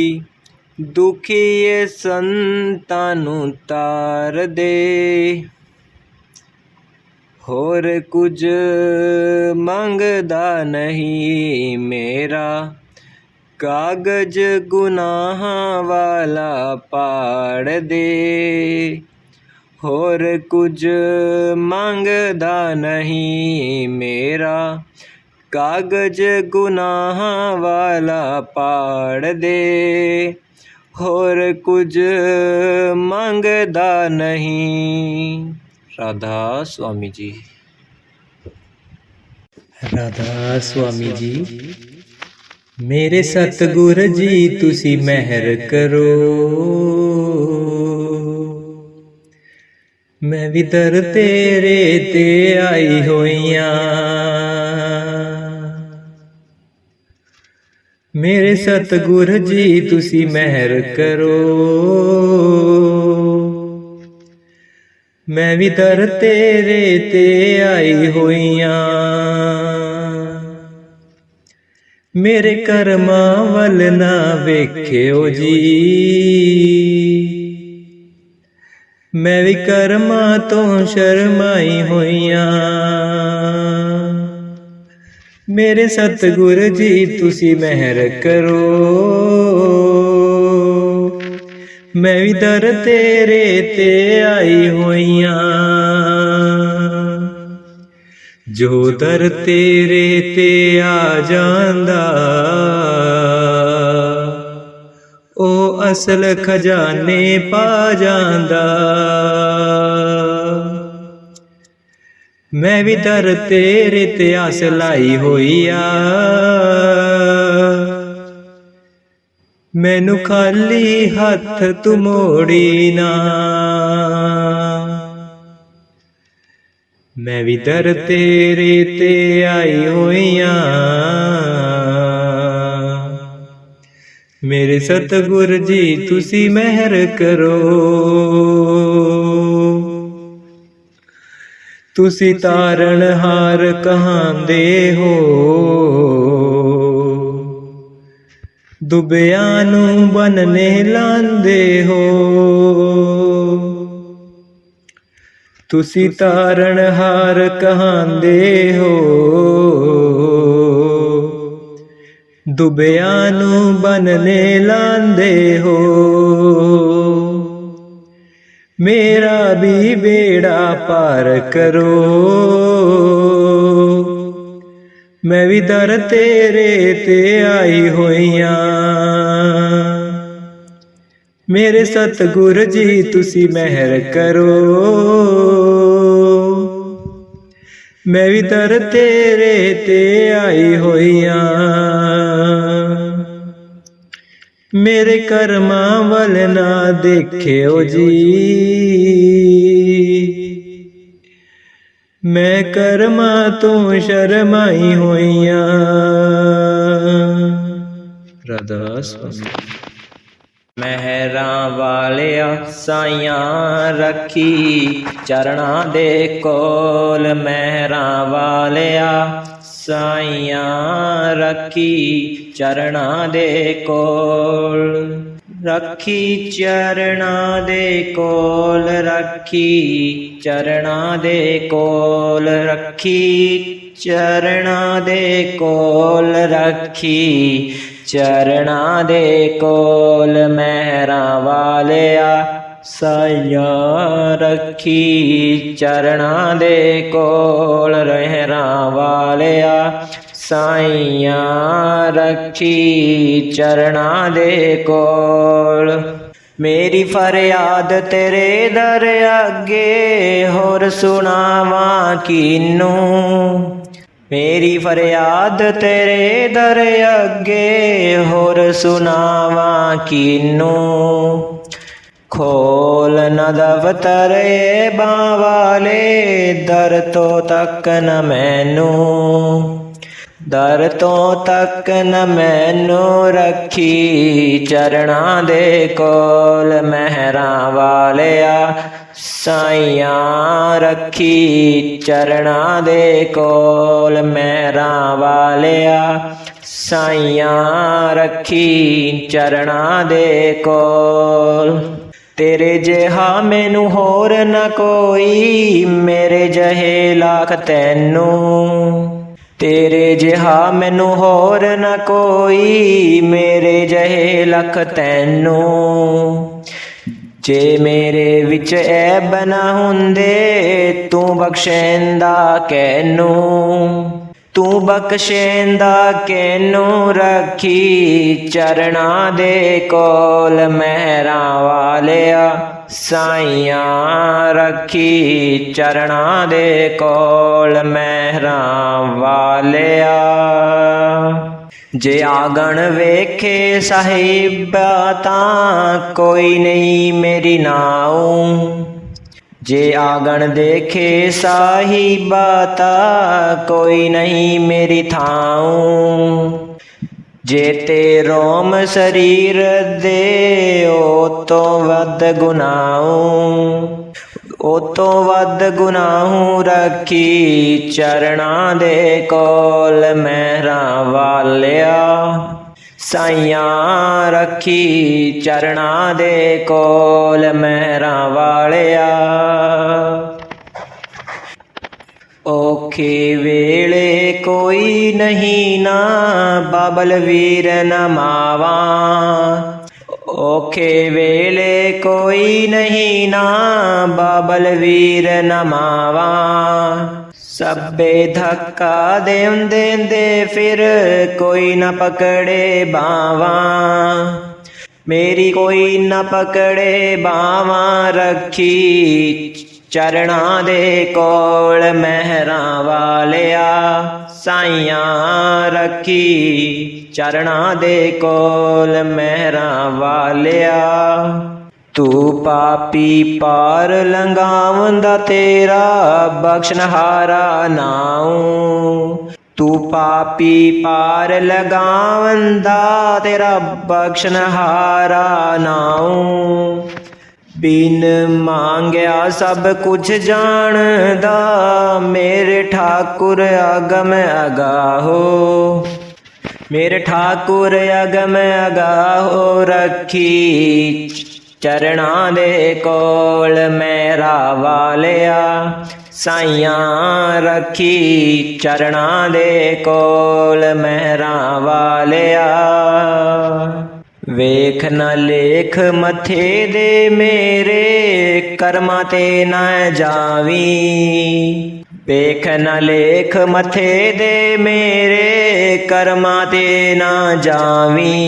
दुखिए संतां नू तार दे होर कुछ मंगदा नहीं मेरा कागज गुनाह वाला पाड़ दे होर कुछ मंगदा नहीं मेरा कागज गुनाह वाला पाड़ दे होर कुछ मंगदा नहीं। राधा स्वामी जी। राधा स्वामी जी। मेरे सतगुर जी तुसी मेहर करो ਮੈਂ ਵੀ ਦਰ ਤੇਰੇ ਤੇ ਆਈ ਹੋਈਆਂ। ਮੇਰੇ ਸਤਿਗੁਰ ਜੀ ਤੁਸੀਂ ਮਿਹਰ ਕਰੋ। ਮੈਂ ਵੀ ਦਰ ਤੇਰੇ ਤੇ ਆਈ ਹੋਈਆਂ। ਮੇਰੇ ਕਰਮਾਂ ਵੱਲ ਨਾ ਵੇਖਿਓ ਜੀ। ਮੈਂ ਵੀ ਕਰਮਾਂ ਤੋਂ ਸ਼ਰਮਾਈ ਹੋਈਆਂ। ਮੇਰੇ ਸਤਿਗੁਰ ਜੀ ਤੁਸੀਂ ਮਿਹਰ ਕਰੋ। ਮੈਂ ਵੀ ਦਰ ਤੇਰੇ ਤੇ ਆਈ ਹੋਈਆਂ। ਜੋ ਦਰ ਤੇਰੇ ਤੇ ਆ ਜਾਂਦਾ ਉਹ ਅਸਲ ਖਜ਼ਾਨੇ ਪਾ ਜਾਂਦਾ। ਮੈਂ ਵੀ ਦਰ ਤੇਰੇ ਤੇ ਆਸ ਲਾਈ ਹੋਈ ਆ। ਮੈਨੂੰ ਖਾਲੀ ਹੱਥ ਤੂੰ ਮੋੜੀ ਨਾ। ਮੈਂ ਵੀ ਦਰ ਤੇਰੇ ਤੇ ਆਈ ਹੋਈਆਂ। ਮੇਰੇ ਸਤਿਗੁਰ ਜੀ ਤੁਸੀਂ ਮਿਹਰ ਕਰੋ। ਤੁਸੀਂ ਤਾਰਨਹਾਰ ਕਹਾਂਦੇ ਹੋ। ਦੁਬਿਆਂ ਨੂੰ ਬੰਨ੍ਹਨੇ ਲਾਂਦੇ ਹੋ। ਤੁਸੀਂ ਤਾਰਨਹਾਰ ਕਹਾਂਦੇ ਹੋ। ਦੁਬਿਆਂ ਨੂੰ ਬੰਨ੍ਹਨੇ ਲਾਂਦੇ ਹੋ। ਮੇਰਾ ਵੀ ਬੇੜਾ ਪਾਰ ਕਰੋ। ਮੈਂ ਵੀ ਦਰ ਤੇਰੇ ਤੇ ਆਈ ਹੋਈਆਂ। ਮੇਰੇ ਸਤਿਗੁਰ ਜੀ ਤੁਸੀਂ ਮਿਹਰ ਕਰੋ। ਮੈਂ ਵੀ ਦਰ ਤੇਰੇ ਤੇ ਆਈ ਹੋਈਆਂ। ਮੇਰੇ ਕਰਮਾਂ ਵੱਲ ਨਾ ਦੇਖਿਓ ਜੀ। ਮੈਂ ਕਰਮਾਂ ਤੋਂ ਸ਼ਰਮਾਈ ਹੋਈਆਂ। ਰਾਧਾ ਸਵਾਮੀ। ਮਹਿਰਾਂ ਵਾਲਿਆ ਸਾਈਆਂ ਰੱਖੀ ਚਰਨਾਂ ਦੇ ਕੋਲ। ਮਹਿਰਾਂ ਵਾਲਿਆ ਸਾਈਆਂ ਰੱਖੀ ਚਰਨਾਂ ਦੇ ਕੋਲ। ਰੱਖੀ ਚਰਨਾਂ ਦੇ ਕੋਲ। ਰੱਖੀ ਚਰਨਾਂ ਦੇ ਕੋਲ। ਰੱਖੀ ਚਰਨਾਂ ਦੇ ਕੋਲ। ਰੱਖੀ ਚਰਨਾਂ ਦੇ ਕੋਲ। ਮਹਿਰਾਂ ਵਾਲਿਆ ਸਾਈਆਂ ਰੱਖੀ ਚਰਨਾਂ ਦੇ ਕੋਲ। ਮਹਿਰਾਂ ਵਾਲਿਆ ਸਾਈਆਂ ਰੱਖੀ ਚਰਨਾਂ ਦੇ ਕੋਲ। ਮੇਰੀ ਫਰਿਆਦ ਤੇਰੇ ਦਰ ਅੱਗੇ ਹੋਰ ਸੁਣਾਵਾਂ ਕਿਹਨੂੰ। ਮੇਰੀ ਫਰਿਆਦ ਤੇਰੇ ਦਰ ਅੱਗੇ ਹੋਰ ਸੁਣਾਵਾਂ ਕਿਹਨੂੰ। ਖੋਲ ਨਾ ਦਫ਼ਤਰ ਏਬਾਂ ਵਾਲੇ ਦਰ ਤੋਂ ਤੱਕ ਨ ਮੈਨੂੰ। ਦਰ ਤੋਂ ਤੱਕ ਨ ਮੈਨੂੰ ਰੱਖੀ ਚਰਨਾਂ ਦੇ ਕੋਲ। ਮਹਿਰਾਂ ਵਾਲਿਆ ਸਾਈਆਂ ਰੱਖੀ ਚਰਨਾਂ ਦੇ ਕੋਲ। ਮਹਿਰਾਂ ਵਾਲਿਆ ਸਾਈਆਂ ਰੱਖੀ ਚਰਨਾਂ ਦੇ ਕੋਲ। ਤੇਰੇ ਜਿਹਾ ਮੈਨੂੰ ਹੋਰ ਨਾ ਕੋਈ। ਮੇਰੇ ਜਿਹੇ ਲੱਖ ਤੈਨੂੰ। ਤੇਰੇ ਜਿਹਾ ਮੈਨੂੰ ਹੋਰ ਨਾ ਕੋਈ। ਮੇਰੇ ਜਿਹੇ ਲੱਖ ਤੈਨੂੰ। ਜੇ ਮੇਰੇ ਵਿੱਚ ਐਬ ਨਾ ਹੁੰਦੇ ਤੂੰ ਬਖਸ਼ੇਂਦਾ ਕਿਹਨੂੰ। ਤੂੰ ਬਖਸ਼ੇਂਦਾ ਕਿਹਨੂੰ। ਰੱਖੀ ਚਰਨਾਂ ਦੇ ਕੋਲ। ਮਹਿਰਾਂ ਵਾਲਿਆ ਸਾਈਆਂ ਰੱਖੀ ਚਰਨਾਂ ਦੇ ਕੋਲ। ਮਹਿਰਾਂ ਵਾਲਿਆ ਜੇ ਆਗਣ ਵੇਖੇ ਸਾਹਿਬਾ ਤਾਂ ਕੋਈ ਨਹੀਂ ਮੇਰੀ ਨਾਉ। जे आगन देखे साही बाता, कोई नहीं मेरी थाऊं। जेते रोम शरीर दे, ओ तो वध गुनाहूं। ओ तो वध गुनाहूं रखी, चरणां दे कोल महरां वालिया। साइयां रखी चरणां दे कोल महरां वालिया। औखे वेले कोई नहीं ना, बाबल वीर न मावा। औखे वेले कोई नहीं ना, बाबल वीर न मावा। सब्बे धक्का देंदे फिर, कोई न पकड़े बावा। मेरी कोई न पकड़े बावा, रखी चरणां दे कोल महरां वालिया। साइयां रखी चरणां दे कोल महरां वालिया। तू पापी पार लंघावंदा, तेरा बख्शनहारा नाऊं। तू पापी पार लगावंदा, तेरा बख्शनहारा नाऊं। बिन मांगया सब कुछ जानदा, मेरे ठाकुर अगम अगाहो। मेरे ठाकुर अगम अगाहो, रखी चरणां दे कोल महरा वालिया। साइयां रखी चरणां दे कोल महरा वालिया। वेख न लेख मथे दे मेरे, कर्मा ते न जावी। वेख न लेख मथे दे मेरे, कर्मा ते न जावी।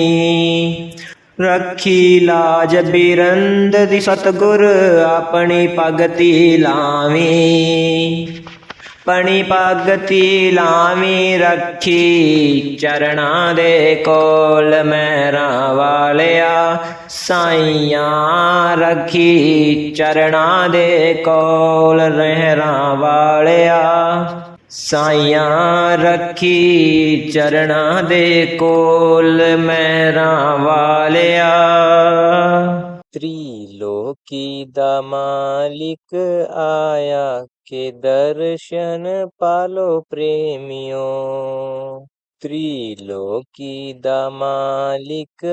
रखी लाज बिरंद दी सतगुर, अपनी भगती लावी। अपनी भगती लावी, रखी चरणां दे कोल महरां वालिया। साइयां रखी चरणां दे कोल महरां वालिया। साइयां रखी चरणां दे कोल महरां वालिया। त्रिलोकी दा मालिक आया, के दर्शन पालो प्रेमियो। त्रिलोकी दा मालिक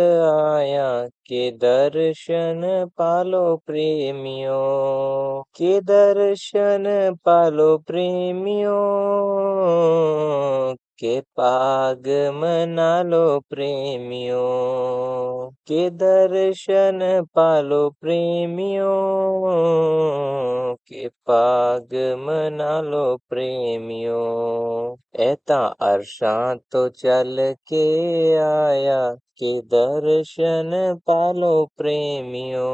आया, के दर्शन पालो प्रेमियो। के दर्शन पालो प्रेमियो, के पाग मना लो प्रेमियो। के दर्शन पालो प्रेमियो, के पाग मना लो प्रेमियो। ऐता अरशां तो चल के आया, के दर्शन पालो प्रेमियो।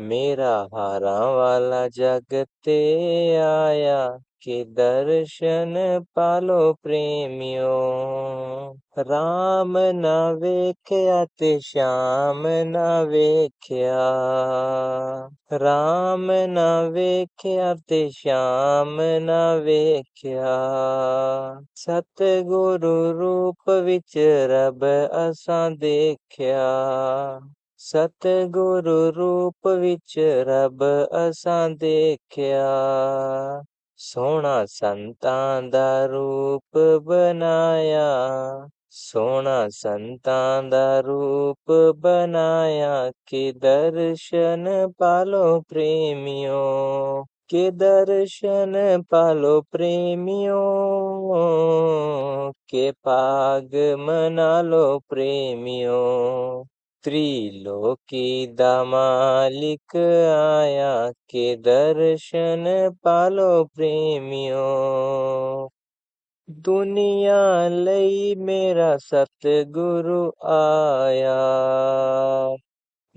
मेरा हारां वाला जग ते आया, के दर्शन पालो प्रेमियो। राम ना वेख्या ते श्याम ना वेख्या। राम ना वेख्या ते श्याम ना वेख्या। सतगुरु रूप विच रब असां देखया। सतगुरु रूप विच रब असां देखया। सोहना संतां दा रूप बनाया। सोहना संतां दा रूप बनाया, के दर्शन पालो प्रेमियो। के दर्शन पालो प्रेमियो, के पाग मना लो प्रेमियो। त्रिलोकी दा मालिक आया, के दर्शन पालो प्रेमियो। दुनिया लई मेरा सतगुरु आया।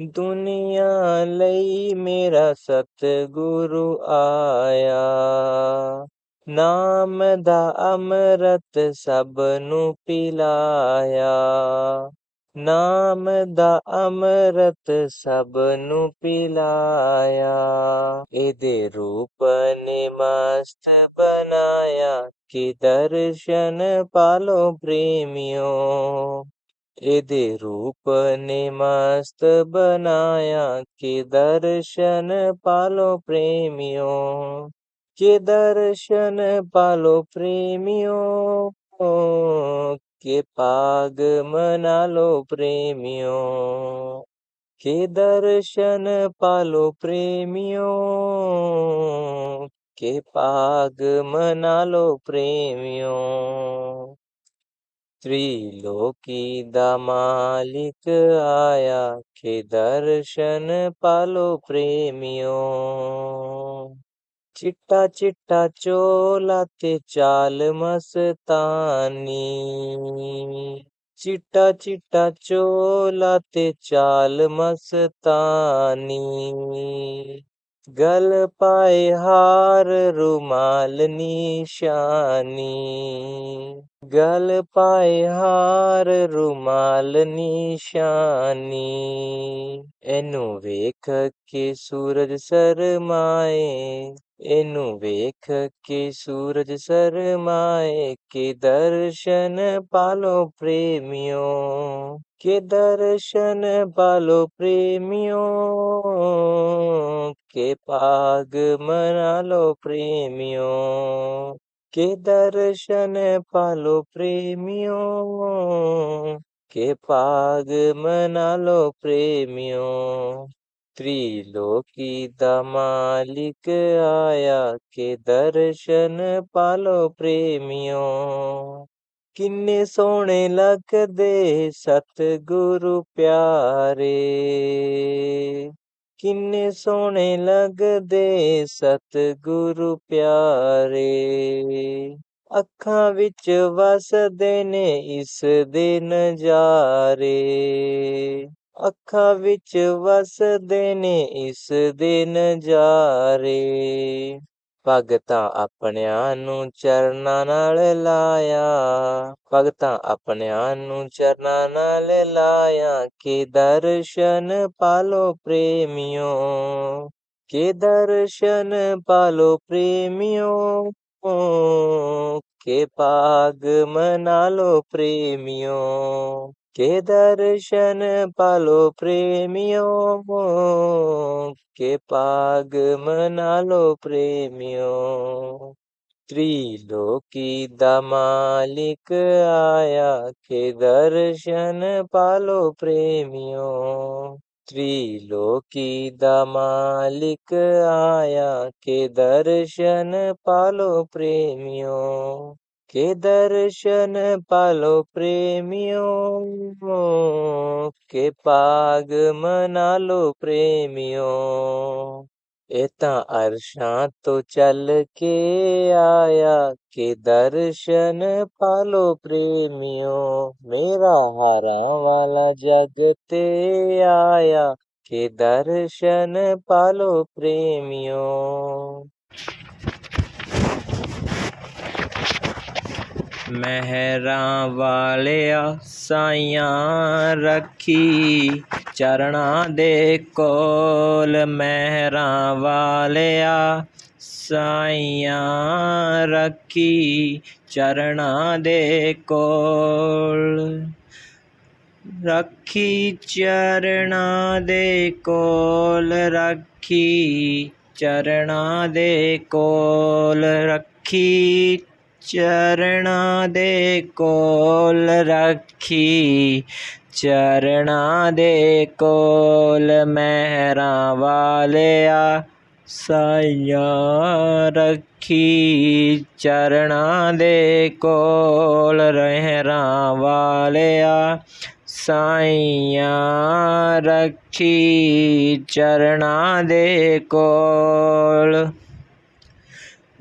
दुनिया लई मेरा सतगुरु आया। नाम दा अमृत सब नू पिलाया। ਨਾਮ ਦਾ ਅੰਮ੍ਰਿਤ ਸਭ ਨੂੰ ਪਿਲਾਇਆ, ਇਹਦੇ ਰੂਪ ਨੇ ਮਸਤ ਬਣਾਇਆ, ਕਿ ਦਰਸ਼ਨ ਪਾਲੋ ਪ੍ਰੇਮਿਓ। ਇਹਦੇ ਰੂਪ ਨੇ ਮਸਤ ਬਣਾਇਆ, ਕਿ ਦਰਸ਼ਨ ਪਾਲੋ ਪ੍ਰੇਮਿਓ, ਕਿ ਦਰਸ਼ਨ ਪਾਲੋ ਪ੍ਰੇਮਿਓ, के पाग मना लो प्रेमियों, के दर्शन पालो प्रेमियों, के पाग मना लो प्रेमियों। त्रिलोकी दा मालिक आया, के दर्शन पालो प्रेमियों। चिट्टा चिट्टा चोला ते चाल मस्तानी, चिट्टा चिट्टा चोला ते चाल मस्तानी, गल पाए हार रुमाल निशानी, गल पाए हार रुमाल निशानी। एनू वेख के सूरज शरमाए, एनू वेख के सूरज शरमाए, के दर्शन पालो प्रेमियों, के दर्शन पालो प्रेमियों, के पाग मना लो प्रेमियों, के दर्शन पालो प्रेमियों, के पाग मना लो प्रेमियों। त्रिलोकी दा मालिक आया, के दर्शन पालो प्रेमियों। किन्ने सोहणे लगदे सतगुरु प्यारे, किन्ने सोहणे लगदे सतगुरु प्यारे, अखां विच वसदे ने इस दे नजारे, अखां विच वसदे ने इस दे नजारे। भगतां अपनिਆਂ ਨੂੰ ਚਰਨਾਂ ਨਾਲ ਲਾਇਆ, ਭਗਤਾਂ अपनिਆਂ ਨੂੰ ਚਰਨਾਂ ਨਾਲ ਲਾਇਆ, के दर्शन पालो प्रेमियों, के दर्शन पालो प्रेमियों, के पाग मना लो प्रेमियों, के दर्शन पालो प्रेमियों, के पाग मना लो प्रेमियों। त्रिलोकी दा मालिक आया, के दर्शन पालो प्रेमियों। त्रिलोकी दा मालिक आया, के दर्शन पालो प्रेमियों, के दर्शन पालो प्रेमियों, के पाग मना लो प्रेमियों। ਇਹ ਤਾਂ ਅਰਸ਼ਾਂ ਤੋਂ ਚੱਲ ਕੇ ਆਇਆ, के दर्शन पालो प्रेमियों। मेरा हारां वाला जग ते आया, के दर्शन पालो प्रेमियों। ਮਹਿਰਾਂ ਵਾਲਿਆ ਸਾਈਆਂ ਰੱਖੀ, ਚਰਨਾਂ ਦੇ ਕੋਲ ਮਹਿਰਾਂ ਵਾਲਿਆ ਸਾਈਆਂ ਰੱਖੀ, ਚਰਨਾਂ ਦੇ ਕੋਲ ਰੱਖੀ, ਚਰਨਾਂ ਦੇ ਕੋਲ ਰੱਖੀ, ਚਰਨਾਂ ਦੇ ਕੋਲ ਰੱਖੀ, ਚਰਨਾਂ ਦੇ ਕੋਲ ਰੱਖੀ, ਚਰਨਾਂ ਦੇ ਕੋਲ ਮਹਿਰਾਂ ਵਾਲਿਆ ਸਾਈਆਂ ਰੱਖੀ, ਚਰਨਾਂ ਦੇ ਕੋਲ ਮਹਿਰਾਂ ਵਾਲਿਆ ਸਾਈਆਂ ਰੱਖੀ, ਚਰਨਾਂ ਦੇ ਕੋਲ।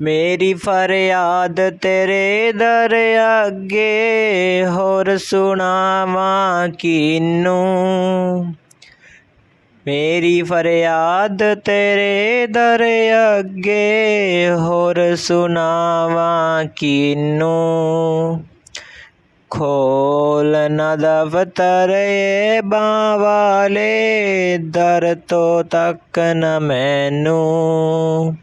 ਮੇਰੀ ਫਰਿਆਦ ਤੇਰੇ ਦਰ ਅੱਗੇ, ਹੋਰ ਸੁਣਾਵਾਂ ਕਿਹਨੂੰ, ਮੇਰੀ ਫਰਿਆਦ ਤੇਰੇ ਦਰ ਅੱਗੇ, ਹੋਰ ਸੁਣਾਵਾਂ ਕਿਹਨੂੰ। ਖੋਲ ਨਾ ਦਫਤਰ ਏ ਬਾਂਹ ਵਾਲੇ, ਦਰ ਤੋਂ ਤੱਕ ਨਾ ਮੈਨੂੰ,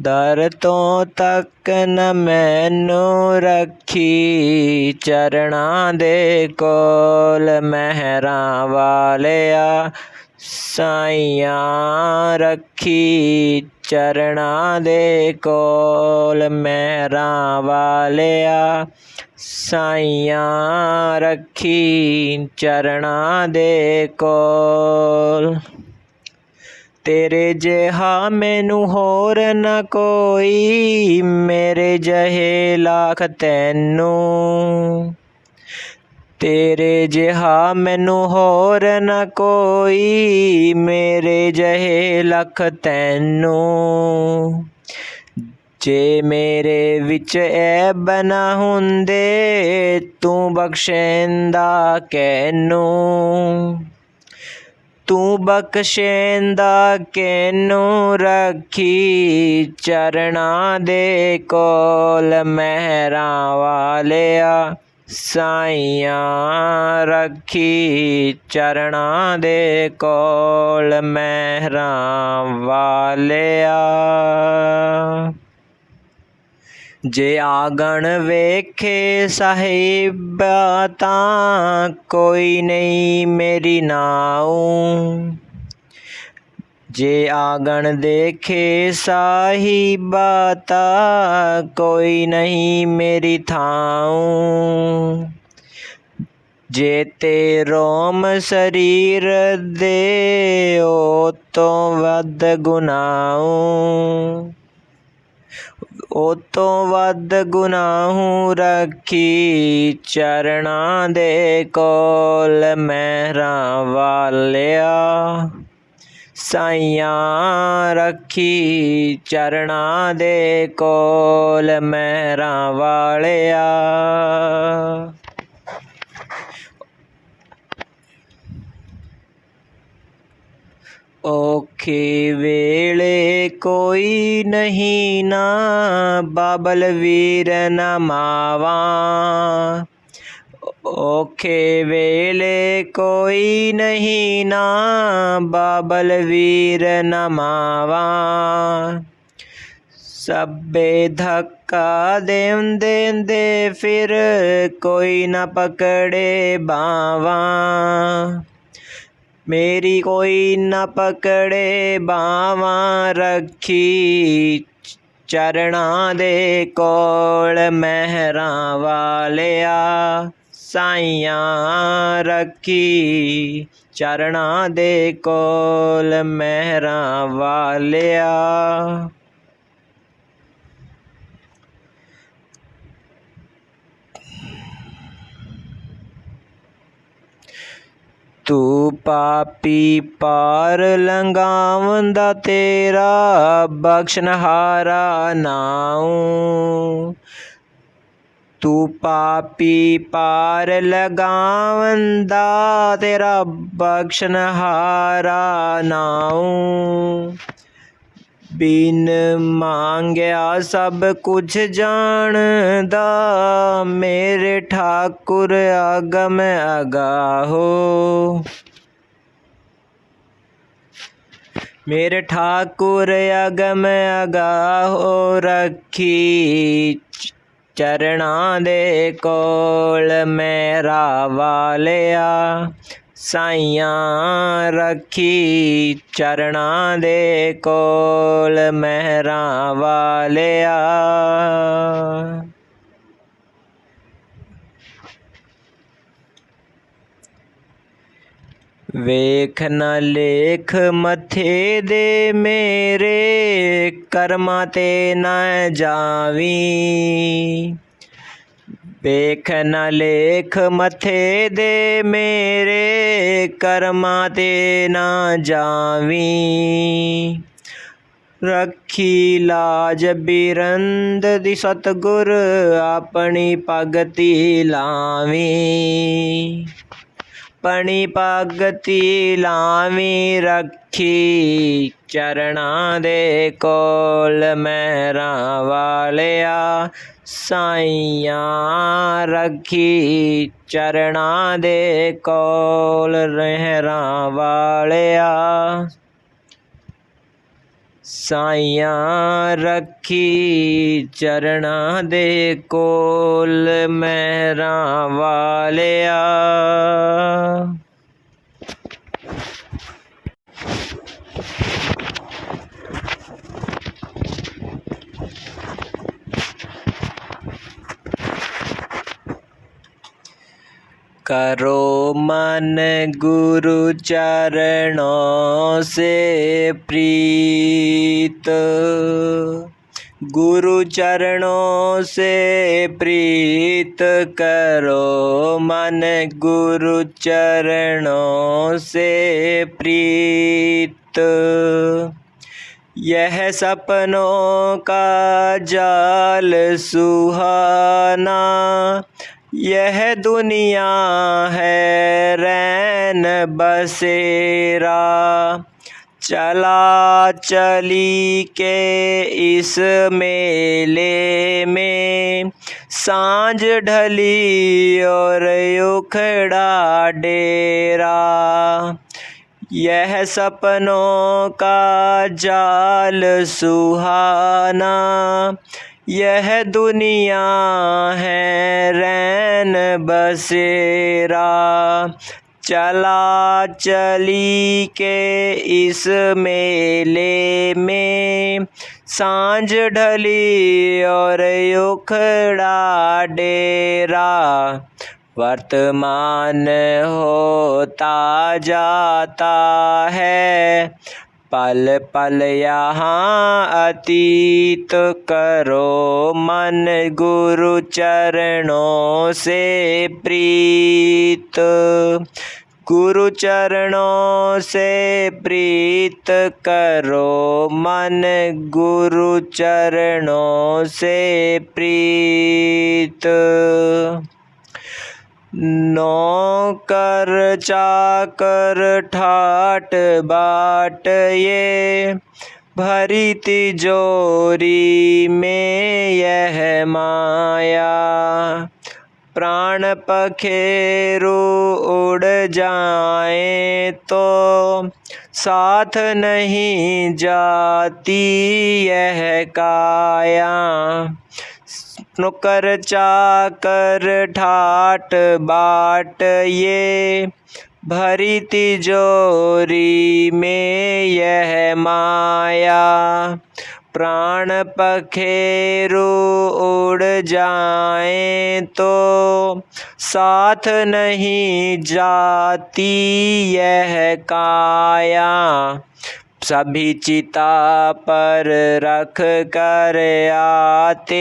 ਦਰ ਤੋਂ ਤੱਕ ਨ ਮੈਨੂੰ ਰੱਖੀ, ਚਰਨਾਂ ਦੇ ਕੋਲ ਮਹਿਰਾਂ ਵਾਲਿਆ, ਸਾਈਆਂ ਰੱਖੀ, ਚਰਨਾਂ ਦੇ ਕੋਲ ਮਹਿਰਾਂ ਵਾਲਿਆ, ਸਾਈਆਂ ਰੱਖੀ, ਚਰਨਾਂ ਦੇ ਕੋਲ। ਤੇਰੇ ਜਿਹਾ ਮੈਨੂੰ ਹੋਰ ਨਾ ਕੋਈ, ਮੇਰੇ ਜਿਹੇ ਲੱਖ ਤੈਨੂੰ, ਤੇਰੇ ਜਿਹਾ ਮੈਨੂੰ ਹੋਰ ਨਾ ਕੋਈ, ਮੇਰੇ ਜਿਹੇ ਲੱਖ ਤੈਨੂੰ। ਜੇ ਮੇਰੇ ਵਿੱਚ ਐਬ ਨਾ ਹੁੰਦੇ, ਤੂੰ ਬਖਸ਼ੈਂਦਾ ਕਿਹਨੂੰ, ਤੂੰ ਬਖਸ਼ੈਂਦਾ ਕਿਹਨੂੰ ਰੱਖੀ, ਚਰਨਾਂ ਦੇ ਕੋਲ ਮਹਿਰਾਂ ਵਾਲਿਆ, ਸਾਈਆਂ ਰੱਖੀ, ਚਰਨਾਂ ਦੇ ਕੋਲ ਮਹਿਰਾਂ ਵਾਲਿਆ। ਜੇ ਆਗਣ ਵੇਖੇ ਸਾਹਿਬਾ ਤਾਂ ਕੋਈ ਨਹੀਂ ਮੇਰੀ ਨਾਉ, ਜੇ ਆਗਣ ਦੇਖੇ ਸਾਹਿਬਾ ਤਾਂ ਕੋਈ ਨਹੀਂ ਮੇਰੀ ਥਾਉ। ਜੇ ਤੇ ਰੋਮ ਸਰੀਰ ਦੇ ਉਹ ਤੋਂ ਵੱਧ ਗੁਨਾਹੂ, ਉਹ ਤੋਂ ਵੱਧ ਗੁਨਾਹੂ ਰੱਖੀ, ਚਰਨਾਂ ਦੇ ਕੋਲ ਮਹਿਰਾਂ ਵਾਲਿਆ, ਸਾਈਆਂ ਰੱਖੀ, ਚਰਨਾਂ ਦੇ ਕੋਲ ਮਹਿਰਾਂ ਵਾਲਿਆ। ਔਖੇ ਵੇਲੇ ਕੋਈ ਨਹੀਂ ਨਾ, ਬਾਬਲ ਵੀਰ ਨਾ ਮਾਵਾਂ, ਔਖੇ ਵੇਲੇ ਕੋਈ ਨਹੀਂ ਨਾ, ਬਾਬਲ ਵੀਰ ਨਾ ਮਾਵਾਂ। ਸਭੇ ਧੱਕਾ ਦੇਂਦੇ ਫਿਰ ਕੋਈ ਨਾ ਪਕੜੇ ਬਾਵਾਂ, ਮੇਰੀ ਕੋਈ ਨਾ ਪਕੜੇ ਬਾਵਾਂ ਰੱਖੀ, ਚਰਨਾਂ ਦੇ ਕੋਲ ਮਹਿਰਾਂ ਵਾਲਿਆ, ਸਾਈਆਂ ਰੱਖੀ, ਚਰਨਾਂ ਦੇ ਕੋਲ ਮਹਿਰਾਂ ਵਾਲਿਆ। ਤੂੰ ਪਾਪੀ ਪਾਰ ਲੰਘਾਵੰਦਾ, ਤੇਰਾ ਬਖਸ਼ਨਹਾਰਾ ਨਾਉ, ਤੂੰ ਪਾਪੀ ਪਾਰ ਲਗਾਵੰਦਾ, ਤੇਰਾ ਬਖਸ਼ਨਹਾਰਾ ਨਾਉ। ਬਿਨ ਮੰਗਿਆ ਸਭ ਕੁਝ ਜਾਣਦਾ, ਮੇਰੇ ਠਾਕੁਰ ਅਗਮ ਅਗਾਹੋ, ਮੇਰੇ ਠਾਕੁਰ ਅਗਮ ਅਗਾਹੋ ਰੱਖੀ, ਚਰਨਾਂ ਦੇ ਕੋਲ ਮਹਿਰਾਂ ਵਾਲਿਆ, ਸਾਈਆਂ ਰੱਖੀ, ਚਰਨਾਂ ਦੇ ਕੋਲ ਮਹਿਰਾਂ ਵਾਲਿਆ। ਵੇਖ ਨਾ ਲੇਖ ਮੱਥੇ ਦੇ ਮੇਰੇ, ਕਰਮਾਂ ਤੇ ਨਾ ਜਾਵੀਂ, ਵੇਖ ਨਾ ਲੇਖ ਮੱਥੇ ਦੇ ਮੇਰੇ, ਕਰਮਾਂ ਤੇ ਨਾ ਜਾਵੀਂ। ਰੱਖੀ ਲਾਜ ਬਿਰੰਦ ਦੀ ਸਤਿਗੁਰ, ਆਪਣੀ ਭਗਤੀ ਲਾਵੀਂ, पणी भगति लावी रखी चरणां दे कोल महरां वालिया साइयां रखी चरणां दे कोल महरां वालिया साइयां रखी चरणां दे कोल महरां वालिया। करो मन गुरु चरणों से प्रीत गुरु चरणों से प्रीत करो मन गुरु चरणों से प्रीत यह सपनों का जाल सुहाना यह दुनिया है रैन बसेरा चला चली के इस मेले में सांझ ढली और उखड़ा डेरा यह सपनों का जाल सुहाना यह दुनिया है रैन बसेरा चला चली के इस मेले में सांझ ढली और उखड़ा डेरा वर्तमान होता जाता है पल पल यहाँ अतीत करो मन गुरु चरणों से प्रीत गुरु चरणों से प्रीत करो मन गुरु चरणों से प्रीत नौकर चाकर ठाट बाट ये भरी तिजोरी में यह माया प्राण पखेरु उड़ जाए तो साथ नहीं जाती यह काया नौकर चाकर ठाट बाट ये भरी तिजोरी में यह माया प्राण पखेरु उड़ जाए तो साथ नहीं जाती यह काया सभी चिता पर रख कर आते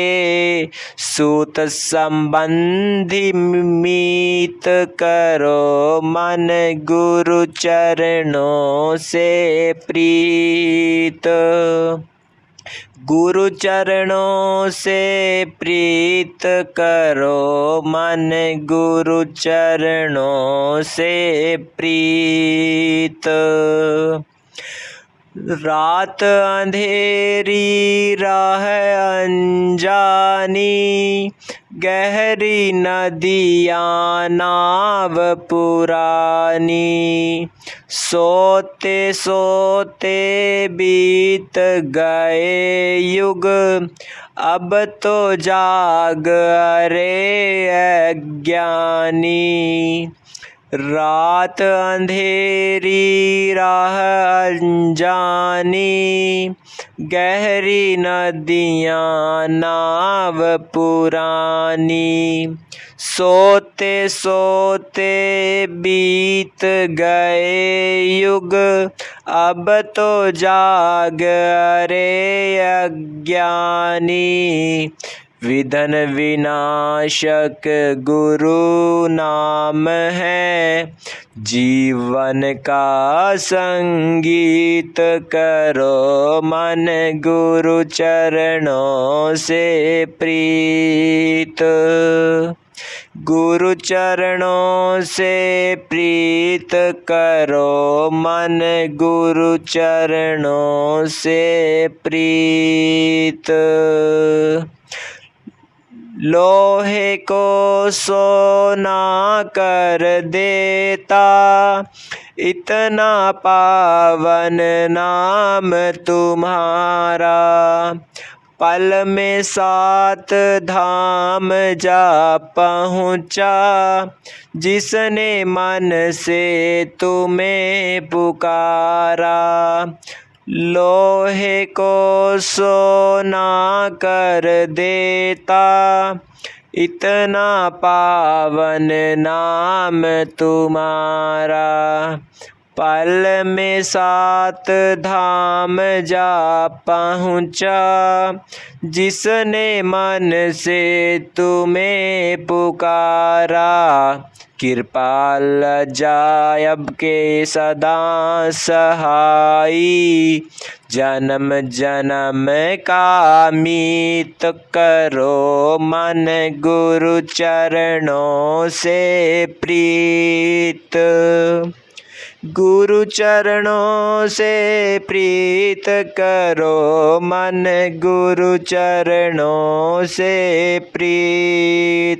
सूत संबंधी मीत करो मन गुरु चरणों से प्रीत गुरु चरणों से प्रीत करो मन गुरु चरणों से प्रीत रात अंधेरी राह अनजानी गहरी नदियाँ नाव पुरानी सोते सोते बीत गए युग अब तो जाग अरे अज्ञानी रात अंधेरी राह अनजानी गहरी नदियाँ नाव पुरानी सोते सोते बीत गए युग अब तो जाग अरे अज्ञानी विधन विनाशक गुरु नाम है जीवन का संगीत करो मन गुरु चरणों से प्रीत गुरु चरणों से प्रीत करो मन, गुरु चरणों से प्रीत। लोहे को सोना कर देता, इतना पावन नाम तुम्हारा। पल में 7 धाम जा पहुँचा, जिसने मन से तुम्हें पुकारा। लोहे को सोना कर देता, इतना पावन नाम तुम्हारा। पल में 7 धाम जा पहुँचा, जिसने मन से तुम्हें पुकारा। कृपाल जायब के सदा सहाई, जन्म जन्म का मीत करो मन, गुरु चरणों से प्रीत। गुरु चरणों से प्रीत करो मन, गुरु चरणों से प्रीत।